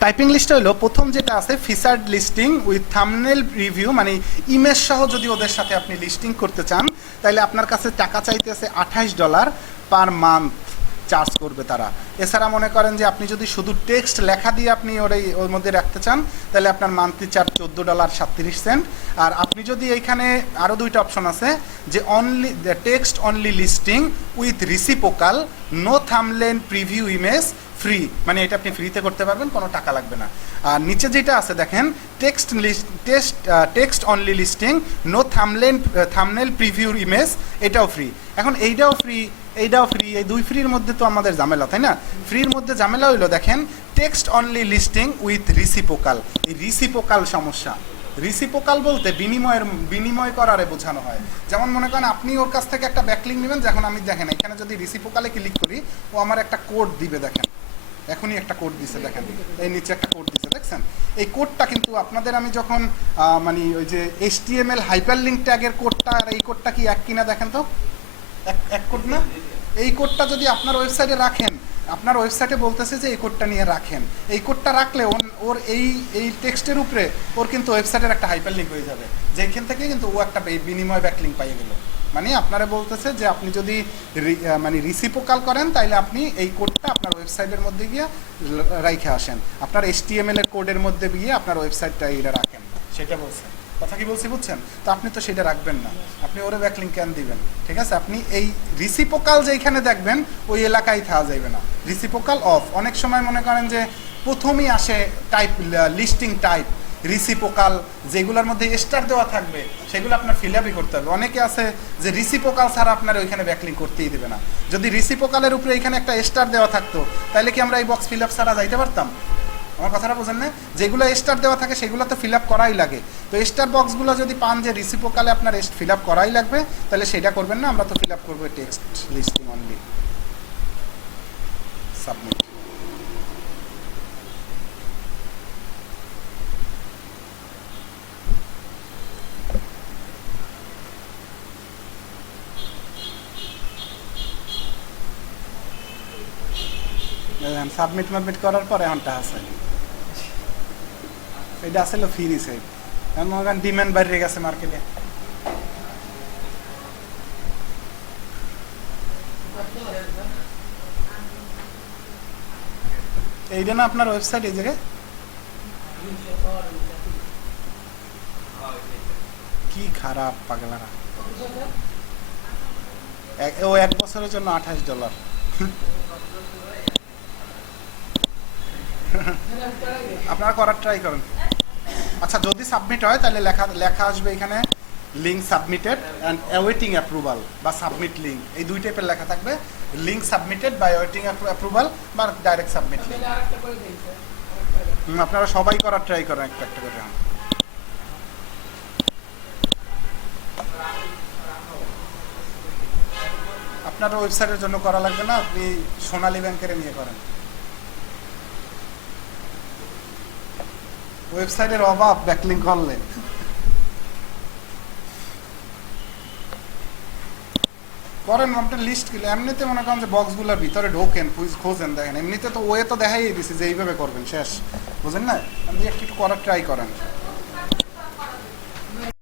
টাইপিং লিস্টটা হলো প্রথম যেটা আছে featured listing with thumbnail review, মানে ইমেজ সহ যদি ওদের সাথে আপনি লিস্টিং করতে চান তাহলে আপনার কাছে টাকা চাইতেছে $28 পার মান্থ চার্জ করবে তারা। এছাড়া মনে করেন যে আপনি যদি শুধু টেক্সট লেখা দিয়ে আপনি ওর মধ্যে রাখতে চান তাহলে আপনার মান্থলি চার্জ $14.37। আর আপনি যদি এইখানে আরও দুইটা অপশন আছে যে only text only listing with reciprocal no thumbnail preview image free, মানে এটা আপনি ফ্রিতে করতে পারবেন, কোনো টাকা লাগবে না। আর নিচে যেটা আছে দেখেন text only listing no thumbnail preview image, এটাও ফ্রি। এখন এইটাও ফ্রি এই দুই ফ্রির মধ্যে তো আমাদের ঝামেলা, তাই না? ফ্রির মধ্যে ঝামেলা হইলো দেখেন টেক্সট অনলি লিস্টিং উইথ রিসিপোকাল, এই রিসিপোকাল সমস্যা। রিসিপোকাল বলতে বিনিময় করারে বোঝানো হয়। যেমন মনে করেন আপনি ওর কাছ থেকে একটা ব্যাকলিঙ্ক নেবেন, যখন আমি দেখেন এখানে যদি রিসিপোকালে ক্লিক করি ও আমার একটা কোড দিবে, দেখেন এখনই একটা কোড দিছে, দেখেন এই নিচে একটা কোড দিছে, দেখছেন? এই কোডটা কিন্তু আপনাদের আমি যখন মানে ওই যে HTML হাইপারলিঙ্ক ট্যাগের কোডটা আর এই কোডটা কি এক কিনা দেখেন তো, এক কোড না? এই কোডটা যদি আপনার ওয়েবসাইটে রাখেন, আপনার ওয়েবসাইটে বলতেছে যে এই কোডটা নিয়ে রাখেন, এই কোডটা রাখলে ওর এই টেক্সটের উপরে ওর কিন্তু ওয়েবসাইটের একটা হাইপারলিঙ্ক হয়ে যাবে, যেখান থেকে কিন্তু ও একটা বিনিময় ব্যাকলিঙ্ক পাইয়ে গেল। মানে আপনারা বলতেছে যে আপনি যদি মানে রিসিপোকাল করেন তাইলে আপনি এই কোডটা আপনার ওয়েবসাইটের মধ্যে গিয়ে রাইখে আসেন, আপনার HTML এর কোডের মধ্যে গিয়ে আপনার ওয়েবসাইটটা এটা রাখেন, সেটা বলছেন। কথা কি বলছি বুঝছেন? তো আপনি তো সেটা রাখবেন না, আপনি ওরে ব্যাকলিঙ্ক কেন দিবেন? ঠিক আছে, আপনি এই রিসিপোকাল যেখানে দেখবেন ওই এলাকায় থাকা যাবে না, রিসিপোকাল অফ। অনেক সময় মনে করেন যে প্রথমেই আসে টাইপ লিস্টিং টাইপ রিসিপোকাল, যেগুলোর মধ্যে স্টার দেওয়া থাকবে সেগুলো আপনার ফিল আপই করতে হবে। অনেকে আছে যে রিসিপোকাল ছাড়া আপনার ওইখানে ব্যাকলিঙ্ক করতেই দেবে না। যদি রিসিপোকালের উপরে এখানে একটা স্টার দেওয়া থাকতো তাহলে কি আমরা এই বক্স ফিল আপ ছাড়া যাইতে পারতাম? আমার কথাটা বোঝেন না? যেগুলো স্টার দেওয়া থাকে সেগুলো তো ফিল আপ করাই লাগে। তো স্টার বক্সগুলো যদি পান যে রিসিপোকালে আপনার ফিল আপ করাই লাগবে তাহলে সেটা করবেন না, আমরা তো ফিল আপ করবো text listing only. Submit. Submit করার পর এখনটা আছে, এটা আসলে ফ্রি সাইট, এখন ডিমান্ড বাইরে গেছে মার্কেটে। এইটা না আপনার ওয়েবসাইট, এই জায়গায় কি খারাপ পাগলারা। ও 1 বছরের জন্য $28। আপনারা করার ট্রাই করেন। আচ্ছা, যদি সাবমিট হয় তাহলে লেখা আসবে এখানে link submitted and awaiting approval বা সাবমিট লিঙ্ক, এই দুই টাইপের লেখা থাকবে। লিঙ্ক সাবমিটেড বা অ্যাওয়েটিং অ্যাপ্রুভাল বা ডাইরেক্ট সাবমিট লিঙ্ক। আপনারা সবাই করার ট্রাই করেন একটা একটা করে। আপনার ওয়েবসাইটের জন্য করা লাগবে না, আপনি সোনালী ব্যাংকের নিয়ে করেন। ওয়েবসাইটের অভাব ব্যাকলিঙ্ক করলে। করেন আপনার লিস্ট কিলো এমনিতে মনে করেন যে বক্সগুলোর ভিতরে ঢোকেন খোঁজেন দেখেন এমনিতে তো ওয়ে তো দেখাই দিছি যে এইভাবে করবেন শেষ বুঝেন না আপনি একটু করার ট্রাই করেন